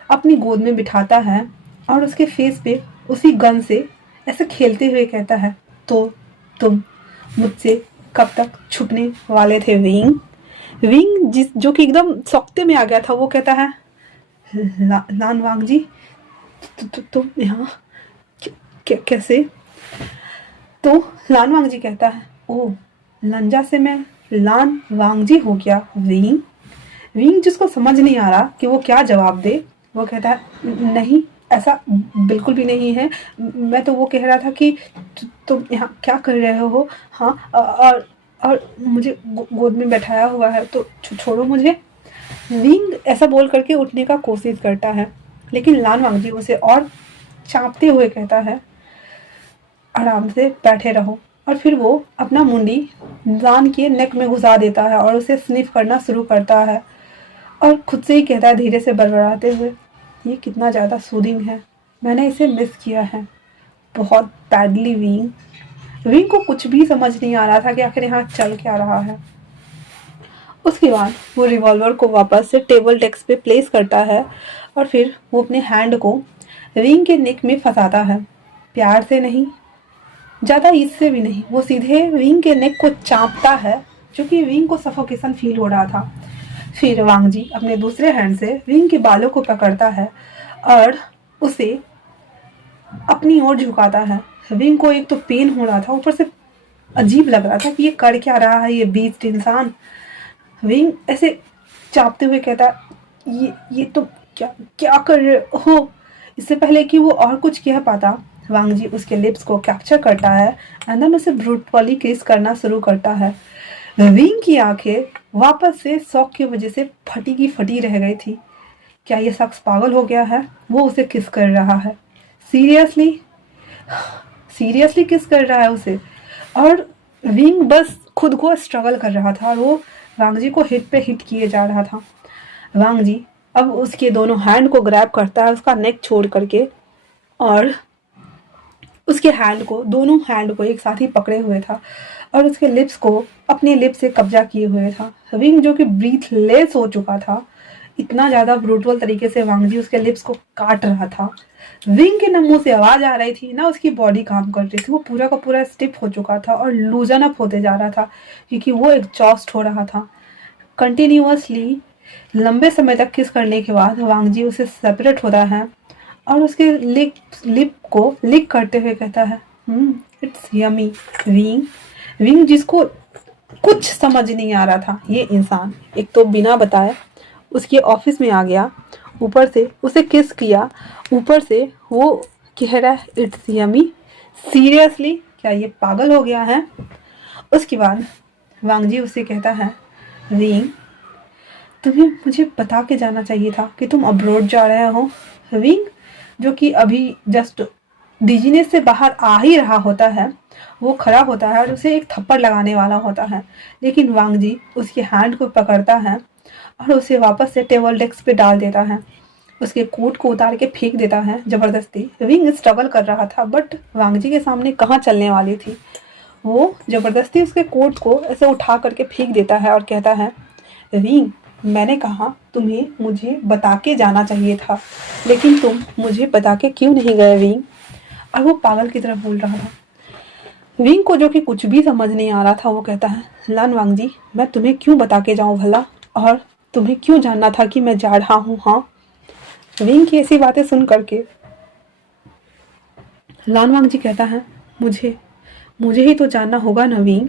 अपनी गोद में बिठाता है और उसके फेस पे उसी गन से ऐसे खेलते हुए कहता है तो तुम मुझसे कब तक छुपने वाले थे विंग। विंग जो कि एकदम सौकते में आ गया था वो कहता है लान वांग जी तुम यहाँ कैसे। तो लान वांग जी कहता है ओ लंजा से मैं लान वांग जी हो गया विंग। विंग जिसको समझ नहीं आ रहा कि वो क्या जवाब दे, वो कहता है नहीं ऐसा बिल्कुल भी नहीं है, मैं तो वो कह रहा था कि तुम यहाँ क्या कर रहे हो। हाँ और मुझे गोद में बैठाया हुआ है तो छोड़ो मुझे। विंग ऐसा बोल करके उठने का कोशिश करता है लेकिन लान वांग जी उसे और चापते हुए कहता है आराम से बैठे रहो। और फिर वो अपना मुंडी लान के नेक में घुसा देता है और उसे स्निफ करना शुरू करता है और खुद से ही कहता है धीरे से बड़बड़ाते हुए ये कितना ज़्यादा सूदिंग है, मैंने इसे मिस किया है बहुत बैडली। विंग को कुछ भी समझ नहीं आ रहा था कि आखिर यहाँ चल क्या रहा है। उसके बाद वो रिवॉल्वर को वापस से टेबल डेस्क पे प्लेस करता है और फिर वो अपने हैंड को विंग के नेक में फंसाता है, प्यार से नहीं, ज़्यादा इससे भी नहीं, वो सीधे विंग के नेक को चाँपता है, क्योंकि विंग को सफोकेशन फील हो रहा था। फिर वांग जी अपने दूसरे हैंड से विंग के बालों को पकड़ता है और उसे अपनी ओर झुकाता है। विंग को एक तो पेन हो रहा था, ऊपर से अजीब लग रहा था कि ये कर क्या रहा है ये बीस्ट इंसान। विंग ऐसे चापते हुए कहता है, ये तो क्या क्या कर रहे हो। इससे पहले कि वो और कुछ कह पाता, वांग जी उसके लिप्स को कैप्चर करता है एंड देन उसे ब्रूटली किस करना शुरू करता है। विंग की आंखें वापस से शौक की वजह से फटी की फटी रह गई थी। क्या ये शख्स पागल हो गया है? वो उसे किस कर रहा है, सीरियसली सीरियसली किस कर रहा है उसे। और विंग बस खुद को स्ट्रगल कर रहा था और वो वांग जी को हिट पे हिट किए जा रहा था। वांग जी अब उसके दोनों हैंड को ग्रैब करता है, उसका नेक छोड़ करके, और उसके हैंड को, दोनों हैंड को एक साथ ही पकड़े हुए था और उसके लिप्स को अपने लिप्स से कब्जा किए हुए था। विंग जो कि ब्रीथलेस हो चुका था, इतना ज़्यादा ब्रूटल तरीके से वांग जी उसके लिप्स को काट रहा था। विंग के ना मुंह से आवाज़ आ रही थी ना उसकी बॉडी काम कर रही थी। वो पूरा का पूरा स्टिफ हो चुका था और लूजन अप होते जा रहा था, क्योंकि वो एग्जॉस्ट हो रहा था। कंटिन्यूअसली लंबे समय तक किस करने के बाद वांग जी उसे सेपरेट होता है और उसके लिप को लिक करते हुए कहता है, इट्स यमी। विंग विंग जिसको कुछ समझ नहीं आ रहा था, ये इंसान एक तो बिना बताए उसके ऑफिस में आ गया, ऊपर से उसे किस किया, ऊपर से वो कह रहा है इट्स यमी। सीरियसली क्या ये पागल हो गया है? उसके बाद वांग जी उसे कहता है, विंग तुम्हें मुझे बता के जाना चाहिए था कि तुम अब्रॉड जा रहे हो। विंग जो कि अभी जस्ट डिजीनेस से बाहर आ ही रहा होता है, वो खड़ा होता है और उसे एक थप्पड़ लगाने वाला होता है, लेकिन वांग जी उसके हैंड को पकड़ता है और उसे वापस से टेबल डेस्क पे डाल देता है, उसके कोट को उतार के फेंक देता है जबरदस्ती। विंग स्ट्रगल कर रहा था बट वांग जी के सामने कहाँ चलने वाली थी। वो जबरदस्ती उसके कोट को ऐसे उठा करके फेंक देता है और कहता है, विंग मैंने कहा तुम्हें मुझे बता के जाना चाहिए था, लेकिन तुम मुझे बता के क्यों नहीं गए विंग। और वो पागल की तरह बोल रहा था। विंग को जो कि कुछ भी समझ नहीं आ रहा था, वो कहता है, लान वांग जी मैं तुम्हें क्यों बता के जाऊँ भला, और तुम्हें क्यों जानना था कि मैं जा रहा हूँ। हाँ, विंग की ऐसी बातें सुन करके लान वांग जी कहता है, मुझे ही तो जानना होगा ना विंग,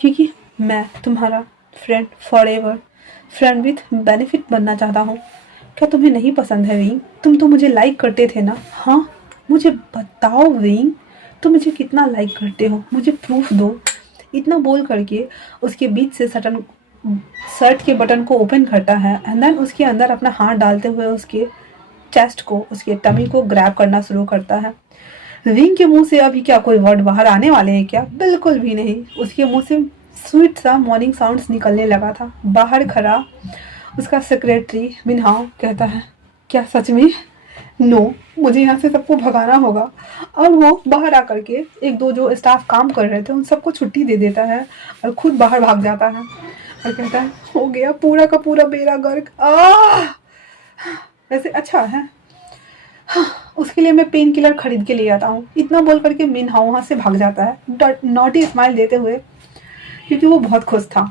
क्योंकि मैं तुम्हारा friend forever, friend with benefit बनना चाहता हूँ। क्या तुम्हें नहीं पसंद है विंग? तुम तो मुझे लाइक करते थे ना। हाँ, मुझे बताओ विंग, तुम मुझे कितना लाइक करते हो, मुझे प्रूफ दो। इतना बोल करके उसके बीच से शर्ट के बटन को ओपन करता है एंड देन उसके अंदर अपना हाथ डालते हुए उसके चेस्ट को, उसके टमी को ग्रैब करना शुरू करता है। विंग के मुंह से अभी क्या कोई वर्ड बाहर आने वाले हैं क्या? बिल्कुल भी नहीं। उसके मुंह से स्वीट सा मॉर्निंग साउंड्स निकलने लगा था। बाहर खड़ा उसका सेक्रेटरी मिनहाओ कहता है, क्या सच में? नो, मुझे यहाँ से सबको भगाना होगा। और वो बाहर आकर के एक दो जो स्टाफ काम कर रहे थे उन सबको छुट्टी दे देता है और खुद बाहर भाग जाता है और कहता है, हो गया पूरा का पूरा बेड़ा गर्क। वैसे अच्छा है, उसके लिए मैं पेन किलर खरीद के ले आता हूँ। इतना बोल करके मिनहाओ वहाँ से भाग जाता है नॉटी स्माइल देते हुए, क्योंकि वो बहुत खुश था।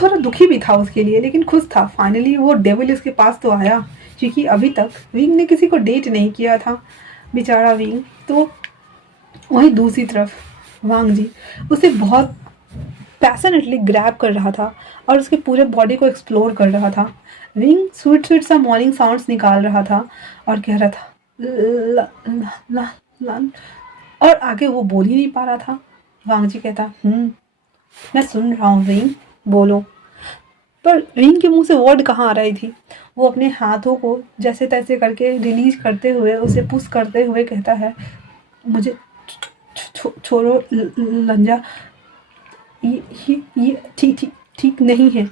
थोड़ा दुखी भी था उसके लिए, लेकिन खुश था। फाइनली वो डेविल उसके पास तो आया, क्योंकि अभी तक विंग ने किसी को डेट नहीं किया था, बेचारा विंग। तो वहीं दूसरी तरफ वांग जी उसे बहुत पैशनेटली ग्रैब कर रहा था और उसके पूरे बॉडी को एक्सप्लोर कर रहा था। विंग स्वीट स्वीट सा मॉर्निंग साउंड्स निकाल रहा था और कह रहा था लन, और आगे वो बोल ही नहीं पा रहा था। वांग जी कहता, मैं सुन रहा हूँ विंग, बोलो। पर विंग के मुंह से वर्ड कहाँ आ रही थी। वो अपने हाथों को जैसे तैसे करके रिलीज करते हुए, उसे पुश करते हुए कहता है, मुझे छोड़ो लंजा, ये ठीक नहीं है।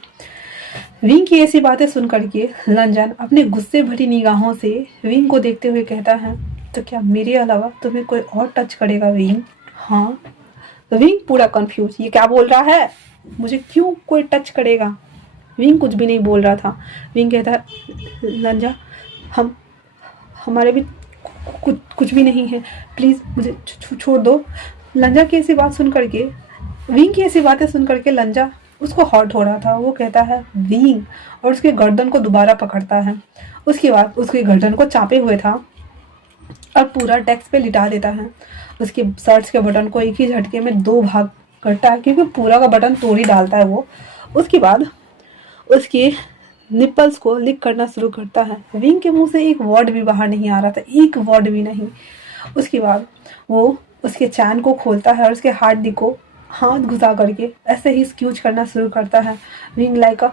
विंग की ऐसी बातें सुन करके लंजन अपने गुस्से भरी निगाहों से विंग को देखते हुए कहता है, तो क्या मेरे अलावा तुम्हें कोई और टच करेगा विंग? हाँ। विंग पूरा कंफ्यूज, ये क्या बोल रहा है, मुझे क्यों कोई टच करेगा? विंग कुछ भी नहीं बोल रहा था। विंग कहता है, लंजा हम हमारे भी कुछ भी नहीं है, प्लीज़ मुझे छोड़ दो। लंजा की ऐसी बात सुन करके, विंग की ऐसी बातें सुन करके लंजा उसको हॉट हो रहा था। वो कहता है विंग, और उसके गर्दन को दोबारा पकड़ता है। उसके बाद उसके गर्दन को चापे हुए था और पूरा डेस्क पे लिटा देता है। उसके शर्ट्स के बटन को एक ही झटके में 2 भाग करता है, क्योंकि पूरा का बटन तोड़ ही डालता है वो। उसके बाद उसके निपल्स को लिक करना शुरू करता है। विंग के मुंह से एक वर्ड भी बाहर नहीं आ रहा था, एक वर्ड भी नहीं। उसके बाद वो उसके चैन को खोलता है और उसके हड्डी को हाथ घुसा करके ऐसे ही स्क्यूज करना शुरू करता है। विंग लाइक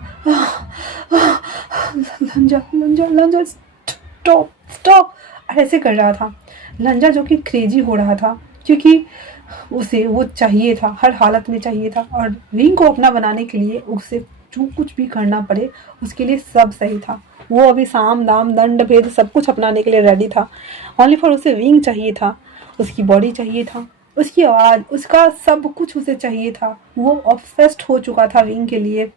लंजा लंजा लंजा स्टॉप स्टॉप ऐसे कर रहा था। लंजा जो कि क्रेजी हो रहा था, क्योंकि उसे वो चाहिए था, हर हालत में चाहिए था, और विंग को अपना बनाने के लिए उसे जो कुछ भी करना पड़े उसके लिए सब सही था। वो अभी साम दाम दंड भेद सब कुछ अपनाने के लिए रेडी था। ओनली फॉर उसे विंग चाहिए था, उसकी बॉडी चाहिए था, उसकी आवाज़, उसका सब कुछ उसे चाहिए था। वो ऑब्सेस्ड हो चुका था विंग के लिए,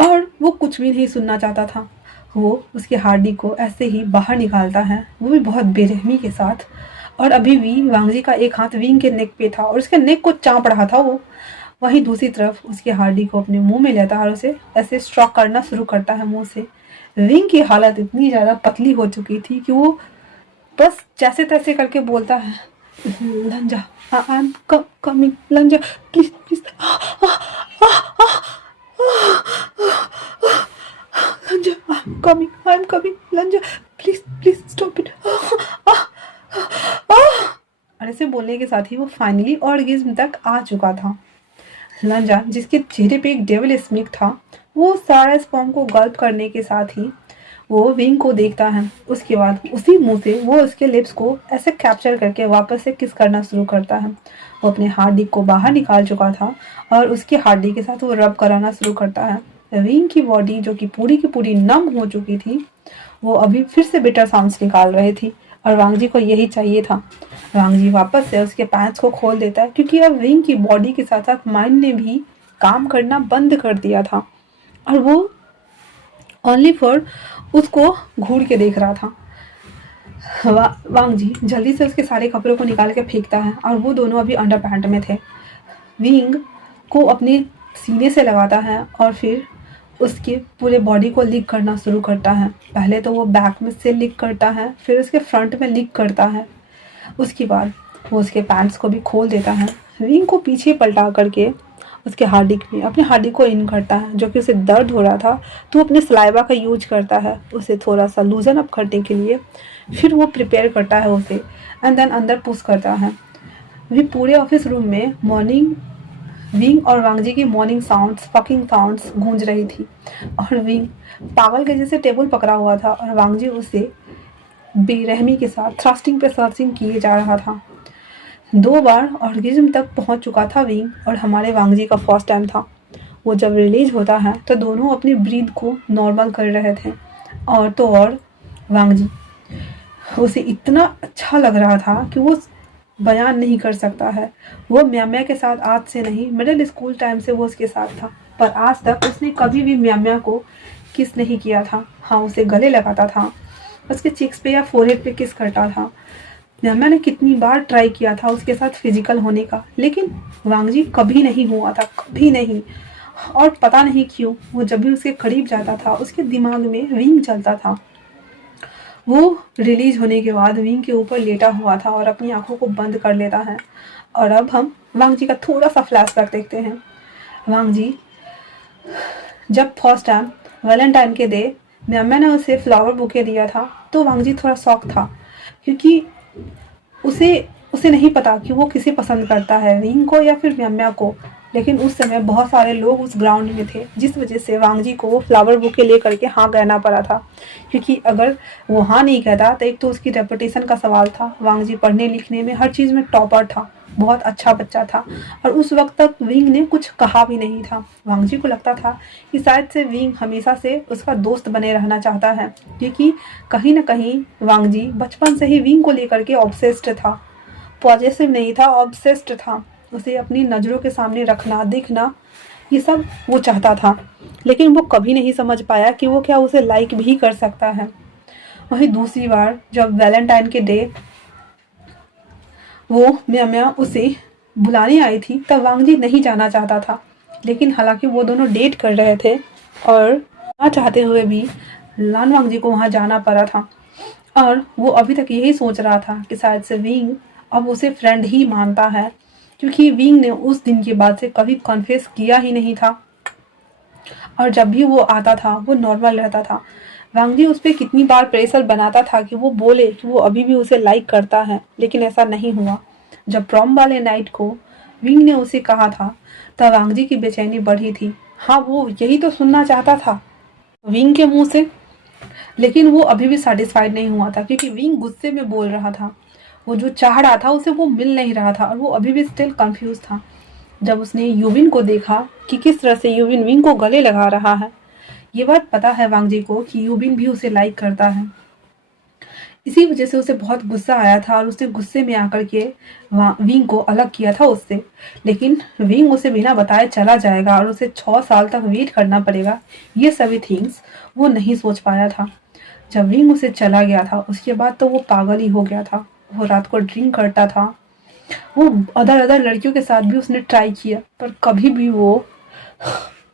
और वो कुछ भी नहीं सुनना चाहता था। वो उसके हार्डी को ऐसे ही बाहर निकालता है, वो भी बहुत बेरहमी के साथ। और अभी भी वांगजी का एक हाथ विंग के नेक पे था और उसके नेक को चाँप रहा था वो। वहीं दूसरी तरफ उसके हार्डी को अपने मुंह में लेता है और उसे ऐसे स्ट्रोक करना शुरू करता है मुंह से। विंग की हालत इतनी ज़्यादा पतली हो चुकी थी कि वो बस जैसे तैसे करके बोलता है, लंजा आई एम कमिंग, लंजा प्लीज प्लीज, लंजा आई एम कमिंग, लंजा प्लीज प्लीज स्टॉप इट। और ऐसे बोलने के साथ ही वो फाइनली ऑर्गेज्म तक आ चुका था। लंजा, जिसके चेहरे पे एक डेविल स्मिक था, वो सारा स्पर्म को गल्प करने के साथ ही वो विंग को देखता है। उसके बाद उसी मुंह से वो उसके लिप्स को ऐसे कैप्चर करके वापस से किस करना शुरू करता है। वो अपने हार्ड डिस्क को बाहर निकाल चुका था और उसके हार्ड डिस्क के साथ वो रब कराना शुरू करता है। विंग की बॉडी जो कि पूरी की पूरी नम हो चुकी थी, वो अभी फिर से बिटर साउंड्स निकाल रही थी, और वांगजी को यही चाहिए था। वांगजी वापस से उसके पैंट्स को खोल देता है, क्योंकि अब विंग की बॉडी के साथ साथ माइंड ने भी काम करना बंद कर दिया था, और वो ओनली फॉर उसको घूर के देख रहा था। वांगजी जल्दी से उसके सारे कपड़ों को निकाल के फेंकता है, और वो दोनों अभी अंडर पैंट में थे। विंग को अपने सीने से लगाता है और फिर उसके पूरे बॉडी को लिक करना शुरू करता है। पहले तो वो बैक में से लिक करता है, फिर उसके फ्रंट में लिक करता है। उसके बाद वो उसके पैंट्स को भी खोल देता है। विंग को पीछे पलटा करके उसके हार्डिक में अपने हार्डिक को इन करता है, जो कि उसे दर्द हो रहा था, तो अपने सलाइवा का यूज करता है उसे थोड़ा सा लूजन अप करने के लिए। फिर वो प्रिपेयर करता है उसे, एंड देन अंदर पुश करता है। भी पूरे ऑफिस रूम में मॉर्निंग विंग और वांगजी की मॉर्निंग साउंड्स, फकिंग साउंड्स गूंज रही थी, और विंग पागल के जैसे टेबल पकड़ा हुआ था और वांगजी उसे बेरहमी के साथ थ्रस्टिंग पे थ्रस्टिंग किए जा रहा था। 2 बार ऑर्गेज्म तक पहुंच चुका था विंग, और हमारे वांगजी का फर्स्ट टाइम था। वो जब रिलीज होता है तो दोनों अपनी ब्रीथ को नॉर्मल कर रहे थे, और तो और वांगजी, उसे इतना अच्छा लग रहा था कि वो बयान नहीं कर सकता है। वो म्याम्या के साथ आज से नहीं, मिडिल स्कूल टाइम से वो उसके साथ था, पर आज तक उसने कभी भी म्याम्या को किस नहीं किया था। हाँ, उसे गले लगाता था, उसके चिक्स पे या फोरहेड पे किस करता था। म्याम्या ने कितनी बार ट्राई किया था उसके साथ फिजिकल होने का, लेकिन वांगजी कभी नहीं हुआ था, कभी नहीं। और पता नहीं क्यों वो जब भी उसके करीब जाता था उसके दिमाग में विंग चलता था। वो रिलीज होने के बाद विंग के ऊपर लेटा हुआ था और अपनी आंखों को बंद कर लेता है। और अब हम वांगजी का थोड़ा सा फ्लैशबैक देखते हैं। वांगजी जब फर्स्ट टाइम वैलेंटाइन के डे म्याम्या ने उसे फ्लावर बुके दिया था, तो वांगजी थोड़ा शॉक था, क्योंकि उसे नहीं पता कि वो किसे पसंद करता है, विंग को या फिर म्याम्या को। लेकिन उस समय बहुत सारे लोग उस ग्राउंड में थे, जिस वजह से वांगजी को वो फ्लावर बुके ले करके हाँ कहना पड़ा था, क्योंकि अगर वो हाँ नहीं कहता तो एक तो उसकी रेपुटेशन का सवाल था। वांगजी पढ़ने लिखने में हर चीज़ में टॉपर था, बहुत अच्छा बच्चा था, और उस वक्त तक विंग ने कुछ कहा भी नहीं था। वांगजी को लगता था कि शायद से विंग हमेशा से उसका दोस्त बने रहना चाहता है, क्योंकि कहीं ना कहीं वांगजी बचपन से ही विंग को लेकर के ऑब्सेस्ड था। पॉजिटिव नहीं था, ऑब्सेस्ड था। उसे अपनी नज़रों के सामने रखना, दिखना ये सब वो चाहता था, लेकिन वो कभी नहीं समझ पाया कि वो क्या उसे लाइक भी कर सकता है। वहीं दूसरी बार जब वैलेंटाइन के डे वो म्या उसे बुलाने आई थी, तब वांगजी नहीं जाना चाहता था, लेकिन हालांकि वो दोनों डेट कर रहे थे और ना चाहते हुए भी लान वांगजी को वहाँ जाना पड़ा था। और वो अभी तक यही सोच रहा था कि शायद से विंग अब उसे फ्रेंड ही मानता है, क्योंकि विंग ने उस दिन के बाद से कभी कन्फेस किया ही नहीं था, और जब भी वो आता था वो नॉर्मल रहता था। वांगजी उस पर कितनी बार प्रेशर बनाता था कि वो बोले कि वो अभी भी उसे लाइक करता है, लेकिन ऐसा नहीं हुआ। जब प्रॉम वाले नाइट को विंग ने उसे कहा था, तब वांगजी की बेचैनी बढ़ी थी। हाँ, वो यही तो सुनना चाहता था विंग के मुंह से, लेकिन वो अभी भी सेटिस्फाइड नहीं हुआ था, क्योंकि विंग गुस्से में बोल रहा था। वो जो चाह रहा था उसे वो मिल नहीं रहा था, और वो अभी भी स्टिल कंफ्यूज था। जब उसने यूविन को देखा कि किस तरह से यूविन विंग को गले लगा रहा है, ये बात पता है वांगजी को कि यूबिन भी उसे लाइक करता है। इसी वजह से उसे बहुत गुस्सा आया था और उसने गुस्से में आकर के विंग को अलग किया था उससे। लेकिन विंग उसे बिना बताए चला जाएगा और उसे 6 साल तक वेट करना पड़ेगा, ये सभी थिंग्स वो नहीं सोच पाया था। जब विंग उसे चला गया था, उसके बाद तो वो पागल ही हो गया था। वो रात को ड्रिंक करता था। वो अदर अदर लड़कियों के साथ भी उसने ट्राई किया, पर कभी भी वो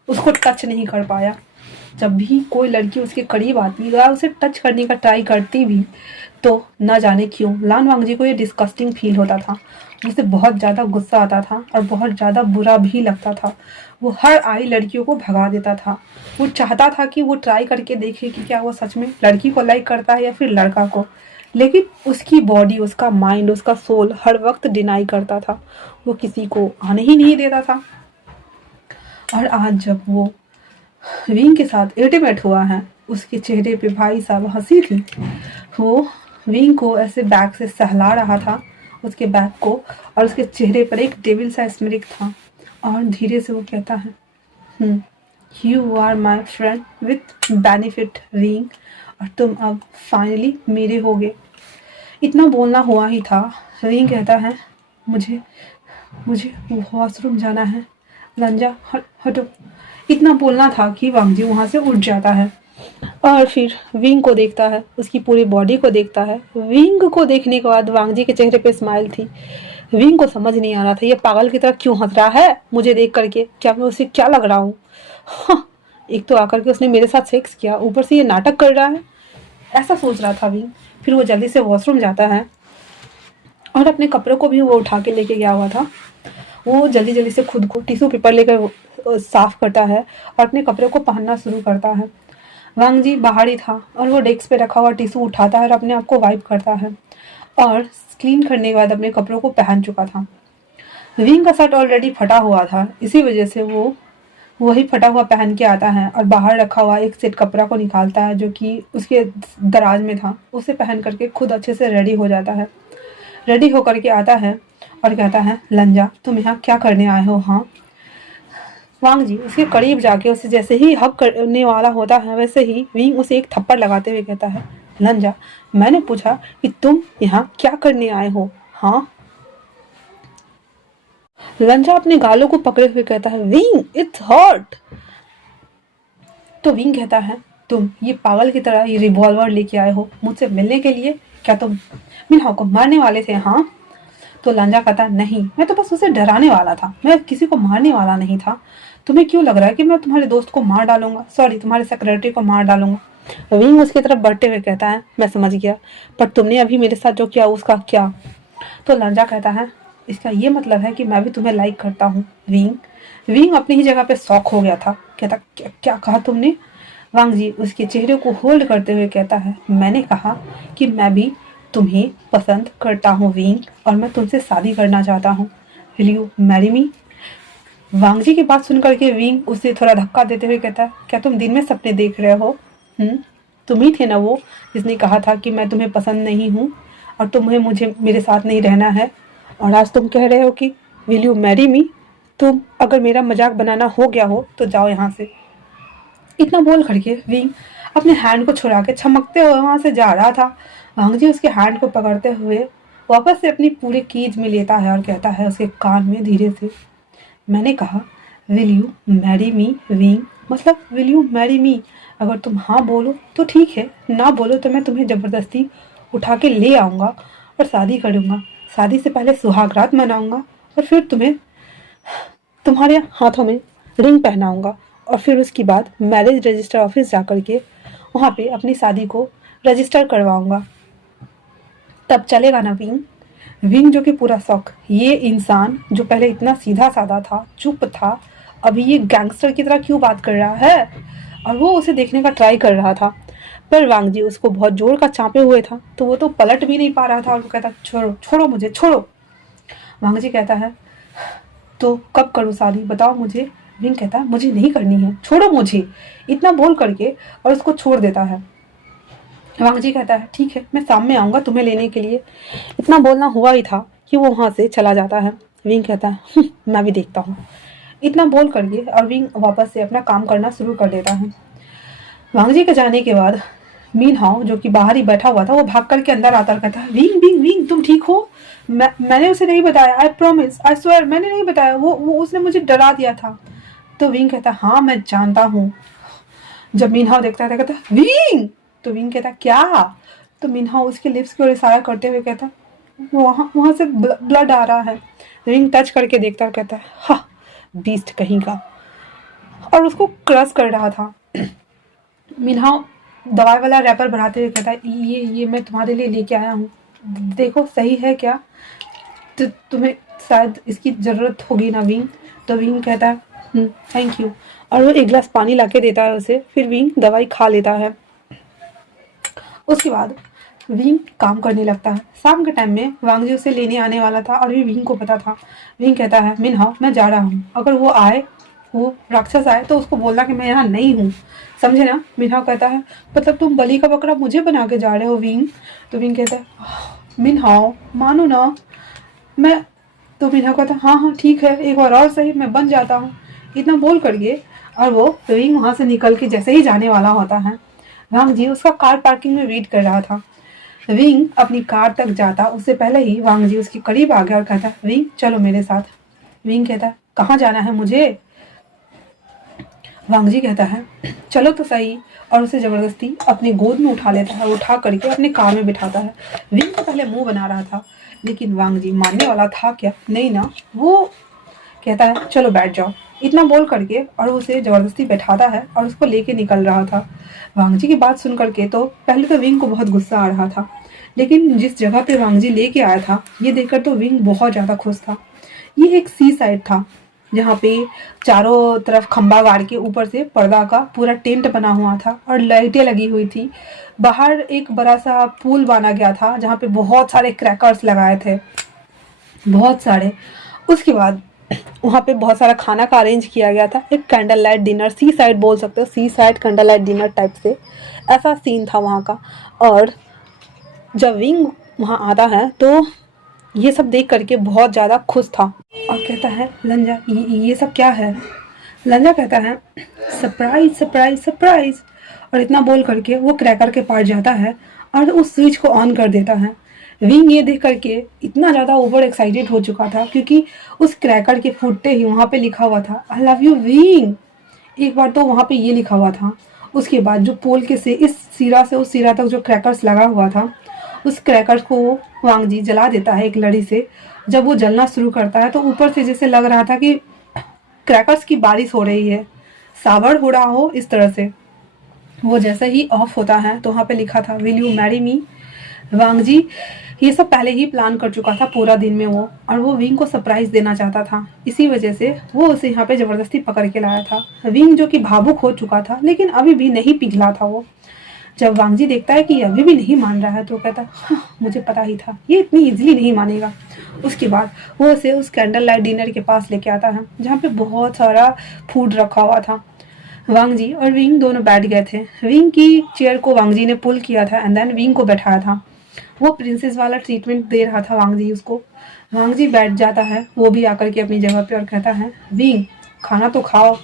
उसको टच नहीं कर पाया। जब भी कोई लड़की उसके करीब आती या उसे टच करने का ट्राई करती भी, तो न जाने क्यों लान वांगजी को ये डिस्कस्टिंग फील होता था। उसे बहुत ज़्यादा गुस्सा आता था और बहुत ज़्यादा बुरा भी लगता था। वो हर आई लड़कियों को भगा देता था। वो चाहता था कि वो ट्राई करके देखे कि क्या वो सच में लड़की को लाइक करता है या फिर लड़का को, लेकिन उसकी बॉडी, उसका माइंड, उसका सोल हर वक्त डिनाई करता था। वो किसी को आने ही नहीं देता था। और आज जब वो विंग के साथ इंटीमेट हुआ है, उसके चेहरे पे भाई साहब हंसी थी। वो विंग को ऐसे बैग से सहला रहा था, उसके बैग को, और उसके चेहरे पर एक डेविल सा स्मिरिक था। और धीरे से वो कहता है, you are my friend with benefit Wing, और तुम अब फाइनली मेरे हो गए। इतना बोलना हुआ ही था। विंग कहता है, मुझे मुझे वॉशरूम जाना है, लंजा हटो। इतना बोलना था कि वांगजी वहाँ से उठ जाता है और फिर विंग को देखता है, उसकी पूरी बॉडी को देखता है। विंग को देखने के बाद वांगजी के चेहरे पे स्माइल थी। विंग को समझ नहीं आ रहा था ये पागल की तरह क्यों हंस रहा है मुझे देख करके, क्या मैं उसे क्या लग रहा हूँ। हाँ, एक तो आकर के उसने मेरे साथ सेक्स किया, ऊपर से ये नाटक कर रहा है, ऐसा सोच रहा था विंग। फिर वो जल्दी से वॉशरूम जाता है और अपने कपड़ों को भी वो उठा के लेके गया हुआ था। वो जल्दी जल्दी से खुद को टिश्यू पेपर लेकर साफ करता है और अपने कपड़े को पहनना शुरू करता है। वांगजी बाहर ही था और वो डेस्क पे रखा हुआ टिश्यू उठाता है और अपने आप को वाइप करता है, और क्लीन करने के बाद अपने कपड़ों को पहन चुका था। विंग का शर्ट ऑलरेडी फटा हुआ था, इसी वजह से वो वही फटा हुआ पहन के आता है और बाहर रखा हुआ एक सेट कपड़ा को निकालता है जो कि उसके दराज में था। उसे पहन करके खुद अच्छे से रेडी हो जाता है। रेडी होकर के आता है और कहता है, लंजा तुम यहाँ क्या करने आए हो। हाँ, वांगजी उसके करीब जाके उसे जैसे ही हक करने वाला होता है, वैसे ही विंग उसे एक थप्पड़ लगाते हुए कहता है, लंजा मैंने पूछा कि तुम यहाँ क्या करने आए हो। हाँ, लंजा अपने गालों को पकड़े हुए कहता है, विंग इट्स हॉट। तो विंग कहता है, तुम ये पागल की तरह ये रिवॉल्वर लेके आए हो मुझसे मिलने के लिए, क्या तुम मिन्हाओ को मारने वाले थे। हाँ, तो लंजा कहता है, नहीं, मैं तो बस उसे डराने वाला था, मैं किसी को मारने वाला नहीं था। तुम्हें क्यों लग रहा है कि मैं तुम्हारे दोस्त को मार डालूंगा, सॉरी तुम्हारे सेक्रेटरी को मार डालूंगा। विंग उसकी तरफ बढ़ते हुए कहता है, मैं समझ गया, पर तुमने अभी मेरे साथ जो किया उसका क्या। तो लंजा कहता है, इसका ये मतलब है कि मैं भी तुम्हें लाइक करता हूँ। विंग अपनी ही जगह पे शॉक हो गया था। कहता, क्या कहा तुमने। वांगजी उसके चेहरे को होल्ड करते हुए कहता है, मैंने कहा कि मैं भी तुम्हें पसंद करता हूँ विंग, और मैं तुमसे शादी करना चाहता हूँ। Will you marry me. वांगजी की बात सुनकर के विंग उसे थोड़ा धक्का देते हुए कहता है, क्या तुम दिन में सपने देख रहे हो। तुम ही थे ना वो जिसने कहा था कि मैं तुम्हें पसंद नहीं हूँ और तुम्हें मुझे मेरे साथ नहीं रहना है, और आज तुम कह रहे हो कि विल यू मैरी मी। तुम अगर मेरा मजाक बनाना हो गया हो तो जाओ यहाँ से। इतना बोल करके विंग अपने हैंड को छुड़ा के छमकते हुए वहां से जा रहा था। वांगजी उसके हैंड को पकड़ते हुए वापस से अपनी पूरी कीज में लेता है और कहता है उसके कान में धीरे से, मैंने कहा will you marry me wing, मतलब विल यू मैरी मी, अगर तुम हाँ बोलो तो ठीक है, ना बोलो तो मैं तुम्हें ज़बरदस्ती उठा के ले आऊँगा और शादी करूँगा। शादी से पहले सुहागरात मनाऊँगा और फिर तुम्हें तुम्हारे हाथों में रिंग पहनाऊँगा और फिर उसके बाद मैरिज रजिस्टर ऑफिस जा कर के वहाँ पे अपनी शादी को रजिस्टर करवाऊँगा। तब चलेगा ना विंग? विंग जो कि पूरा शौक, ये इंसान जो पहले इतना सीधा साधा था, चुप था, अभी ये गैंगस्टर की तरह क्यों बात कर रहा है? और वो उसे देखने का ट्राई कर रहा था, पर वांग जी उसको बहुत जोर का चापे हुए था, तो वो तो पलट भी नहीं पा रहा था और वो कहता छोड़ो छोड़ो मुझे छोड़ो। वांग जी कहता है तो कब करूँ शादी बताओ मुझे। विंग कहता है मुझे नहीं करनी है, छोड़ो मुझे, इतना बोल करके और उसको छोड़ देता है। वांग जी कहता है ठीक है, मैं शाम में आऊँगा तुम्हें लेने के लिए। इतना बोलना हुआ ही था कि वो वहाँ से चला जाता है। विंग कहता है मैं भी देखता हूँ, इतना बोल करके और विंग वापस से अपना काम करना शुरू कर देता है। वांग जी के जाने के बाद मीन हाओ जो कि बाहर ही बैठा हुआ था, वो भाग करके अंदर आता और कहता है विंग विंग विंग तुम ठीक हो? मैंने उसे नहीं बताया, आई प्रॉमिस आई स्वेयर, मैंने नहीं बताया, वो उसने मुझे डरा दिया था। तो विंग कहता हाँ मैं जानता हूँ। जब मीन हाओ देखता है कहता विंग, तो विंग कहता क्या? तो मीन हाओ उसके लिप्स की ओर इशारा करते हुए कहता वहाँ वहाँ से ब्लड आ रहा है। विंग टच करके देखता और कहता है हा बीस्ट कहीं का, और उसको क्रश कर रहा था। मिन्हा दवाई वाला रैपर बढ़ाते हुए कहता है ये मैं तुम्हारे लिए लेके आया हूँ, देखो सही है क्या? तो तुम्हें शायद इसकी ज़रूरत होगी ना विंग? तो विंग कहता है थैंक यू, और वो एक गिलास पानी ला के देता है उसे। फिर विंग दवाई खा लेता है। उसके बाद विंग काम करने लगता है। शाम के टाइम में वांग जी उसे लेने आने वाला था और भी विंग को पता था। विंग कहता है मिन्हा मैं जा रहा हूँ, अगर वो आए, वो राक्षस आए तो उसको बोलना कि मैं यहाँ नहीं हूँ, समझे ना? मिन्हा कहता है मतलब तुम बलि का बकरा मुझे बना के जा रहे हो विंग? तो विंग कहता है मिन्हा मानो ना मैं। तो मिन्हा कहता है हाँ हाँ ठीक है, एक बार और सही, मैं बन जाता हूँ, इतना बोल करके और वो विंग वहाँ से निकल के जैसे ही जाने वाला होता है, वांग जी उसका कार पार्किंग में वेट कर रहा था। विंग अपनी कार तक जाता उससे पहले ही वांग जी उसके करीब आ गया और कहता विंग चलो मेरे साथ। विंग कहता कहाँ जाना है मुझे? वांग जी कहता है चलो तो सही, और उसे जबरदस्ती अपनी गोद में उठा लेता है, उठा करके अपने कार में बिठाता है। विंग तो पहले मुंह बना रहा था, लेकिन वांग जी मानने वाला था क्या? नहीं ना। वो कहता है चलो बैठ जाओ, इतना बोल करके और उसे जबरदस्ती बैठाता है और उसको लेके निकल रहा था। वांग जी की बात सुन करके तो पहले तो विंग को बहुत गुस्सा आ रहा था, लेकिन जिस जगह पे वांग जी लेके आया था ये देखकर तो विंग बहुत ज़्यादा खुश था। ये एक सी साइड था जहाँ पे चारों तरफ खंबा गाड़ के ऊपर से पर्दा का पूरा टेंट बना हुआ था और लाइटें लगी हुई थी। बाहर एक बड़ा सा पूल बना गया था जहाँ पे बहुत सारे क्रैकर्स लगाए थे, बहुत सारे। उसके बाद वहाँ पे बहुत सारा खाना का अरेंज किया गया था, एक candle light dinner, sea side बोल सकते हो, sea side candle light dinner type से ऐसा सीन था वहाँ का। और जब विंग वहाँ आता है तो ये सब देख करके बहुत ज़्यादा खुश था और कहता है लंजा ये सब क्या है? लंजा कहता है सरप्राइज सरप्राइज सरप्राइज, और इतना बोल करके वो क्रैकर के पास जाता है और उस स्विच को ऑन कर देता है। विंग ये देख करके इतना ज़्यादा ओवर एक्साइटेड हो चुका था क्योंकि उस क्रैकर के फूटते ही वहाँ पे लिखा हुआ था आई लव यू विंग। एक बार तो वहाँ पे ये लिखा हुआ था। उसके बाद जो पोल के से इस सिरा से उस सिरा तक जो क्रैकर्स लगा हुआ था, उस क्रैकर्स को वांग जी जला देता है एक लड़ी से। जब वो जलना शुरू करता है तो ऊपर से जैसे लग रहा था कि क्रैकर्स की बारिश हो रही है, सावर हो रहा हो, इस तरह से। वो जैसे ही ऑफ होता है तो वहाँ पे लिखा था विल यू मैरी मी। वांग जी ये सब पहले ही प्लान कर चुका था पूरा दिन में वो, और वो विंग को सरप्राइज देना चाहता था, इसी वजह से वो उसे यहाँ पे जबरदस्ती पकड़ के लाया था। विंग जो कि भावुक हो चुका था लेकिन अभी भी नहीं पिघला था वो। जब वांग जी देखता है कि अभी भी नहीं मान रहा है तो कहता है हाँ, मुझे पता ही था ये इतनी इजीली नहीं मानेगा। उसके बाद वो उसे उस कैंडल लाइट डिनर के पास लेके आता है जहाँ पे बहुत सारा फूड रखा हुआ था। वांग जी और विंग दोनों बैठ गए थे। विंग की चेयर को वांग जी ने पुल किया था एंड देन विंग को बैठाया था। वो प्रिंसेस वाला ट्रीटमेंट दे रहा था वांग जी उसको। वांग जी बैठ जाता है वो भी आकर के अपनी जगह पे और कहता है विंग खाना तो खाओ।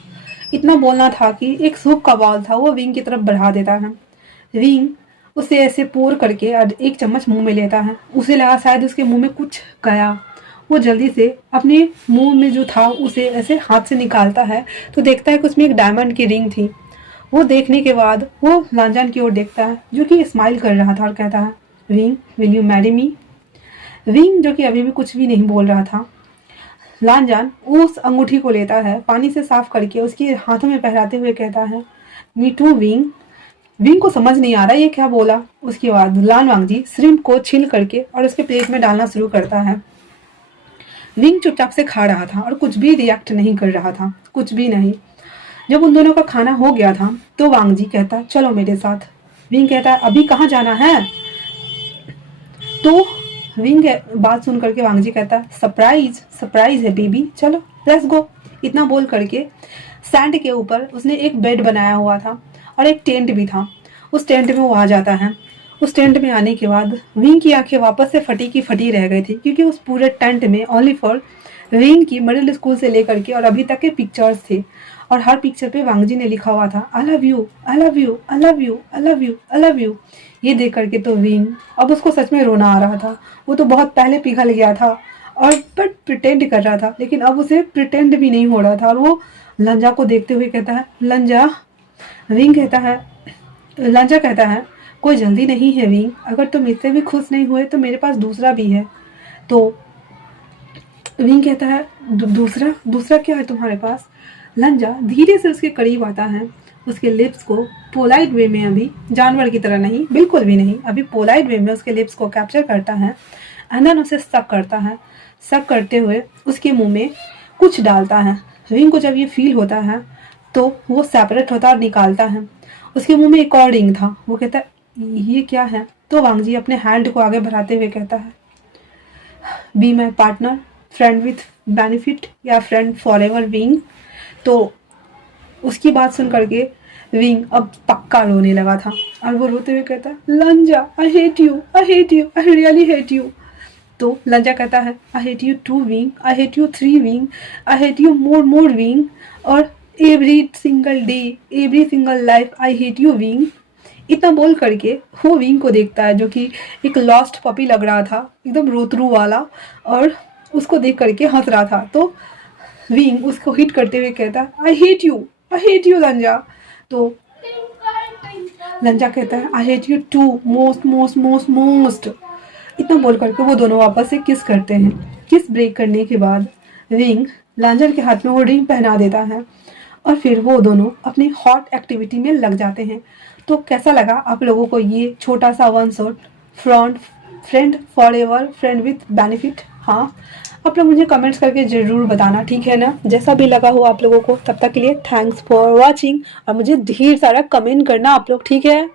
इतना बोलना था कि एक सूप का बॉल था वो विंग की तरफ बढ़ा देता है। विंग उसे ऐसे पोर करके एक चम्मच मुंह में लेता है। उसे लगा शायद उसके मुंह में कुछ गया, वो जल्दी से अपने मुंह में जो था उसे ऐसे हाथ से निकालता है, तो देखता है कि उसमें एक डायमंड की रिंग थी। वो देखने के बाद वो लांजान की ओर देखता है जो कि स्माइल कर रहा था और कहता है, wing will you marry me. Wing जो कि अभी भी कुछ भी नहीं बोल रहा था, लांजान उस अंगूठी को लेता है, पानी से साफ करके उसके हाथों में पहराते हुए कहता है, मी टू विंग। विंग को समझ नहीं आ रहा ये क्या बोला। उसके बाद लान वांगजी श्रिम्प को छील करके और उसके प्लेट में डालना शुरू करता है। विंग चुपचाप से खा रहा था और कुछ भी रिएक्ट नहीं कर रहा था, कुछ भी नहीं। जब उन दोनों का खाना हो गया था तो वांगजी कहता, चलो मेरे साथ। विंग कहता है, अभी कहाँ जाना है? तो विंग बात सुन करके वांगजी कहता है, सरप्राइज सरप्राइज है बेबी, चलो लेट्स गो। इतना बोल करके सैंड के ऊपर उसने एक बेड बनाया हुआ था और एक टेंट भी था। उस टेंट में वो आ जाता है। उस टेंट में आने के बाद विंग की आंखें वापस से फटी की फटी रह गई थी, क्योंकि उस पूरे टेंट में ओनली फॉर विंग की मिडिल स्कूल से लेकर के और अभी तक के पिक्चर्स थे, और हर पिक्चर पे वांगजी ने लिखा हुआ था, I love you I love you I love you I love you I love you. ये देख करके तो विंग, अब उसको सच में रोना आ रहा था। वो तो बहुत पहले पिघल गया था और बट प्रिटेंड कर रहा था, लेकिन अब उसे प्रिटेंड भी नहीं हो रहा था। और वो लंजा को देखते हुए कहता है, लंजा। विंग कहता है, लंजा कहता है, कोई जल्दी नहीं है विंग, अगर तुम इससे भी खुश नहीं हुए तो मेरे पास दूसरा भी है। तो विंग कहता है, दूसरा दूसरा क्या है तुम्हारे पास? लंजा धीरे से उसके करीब आता है, उसके लिप्स को पोलाइट वे में, अभी जानवर की तरह नहीं, बिल्कुल भी नहीं, अभी पोलाइट वे में उसके लिप्स को कैप्चर करता है एंड देन उसे सक करता है। सक करते हुए उसके मुंह में कुछ डालता है। विंग को जब ये फील होता है तो वो सेपरेट होता और निकालता है। उसके मुंह में एक और रिंग था। वो कहता है, ये क्या है? तो वांगजी अपने हैंड को आगे बढ़ाते हुए कहता है, be my partner, friend with benefit या फ्रेंड फॉर एवर विंग। तो उसकी बात सुन करके विंग अब पक्का रोने लगा था और वो रोते हुए कहता है, लंजा I hate you I hate you I really hate you. तो लंजा कहता है, I hate you too Wing, I hate you three Wing, I hate you more more Wing, और every single day every single life I hate you Wing. इतना बोल करके वो wing को देखता है जो कि एक लॉस्ट पपी लग रहा था, एकदम रोतरू वाला, और उसको देख करके हंस रहा था। तो विंग उसको हिट करते हुए कहता है, आई हेट यू लंजा। तो लंजा कहता है, I hate you too most most most most. इतना बोल करके वो दोनों वापस से किस करते हैं। किस ब्रेक करने के बाद विंग लांजर के हाथ में वो रिंग पहना देता है और फिर वो दोनों अपनी हॉट एक्टिविटी में लग जाते हैं। तो कैसा लगा आप लोगों को ये छोटा सा one shot friend for ever friend with benefit? हाँ, आप लोग मुझे कमेंट्स करके ज़रूर बताना, ठीक है ना? जैसा भी लगा हो आप लोगों को, तब तक के लिए थैंक्स फॉर वॉचिंग, और मुझे ढेर सारा कमेंट करना आप लोग, ठीक है?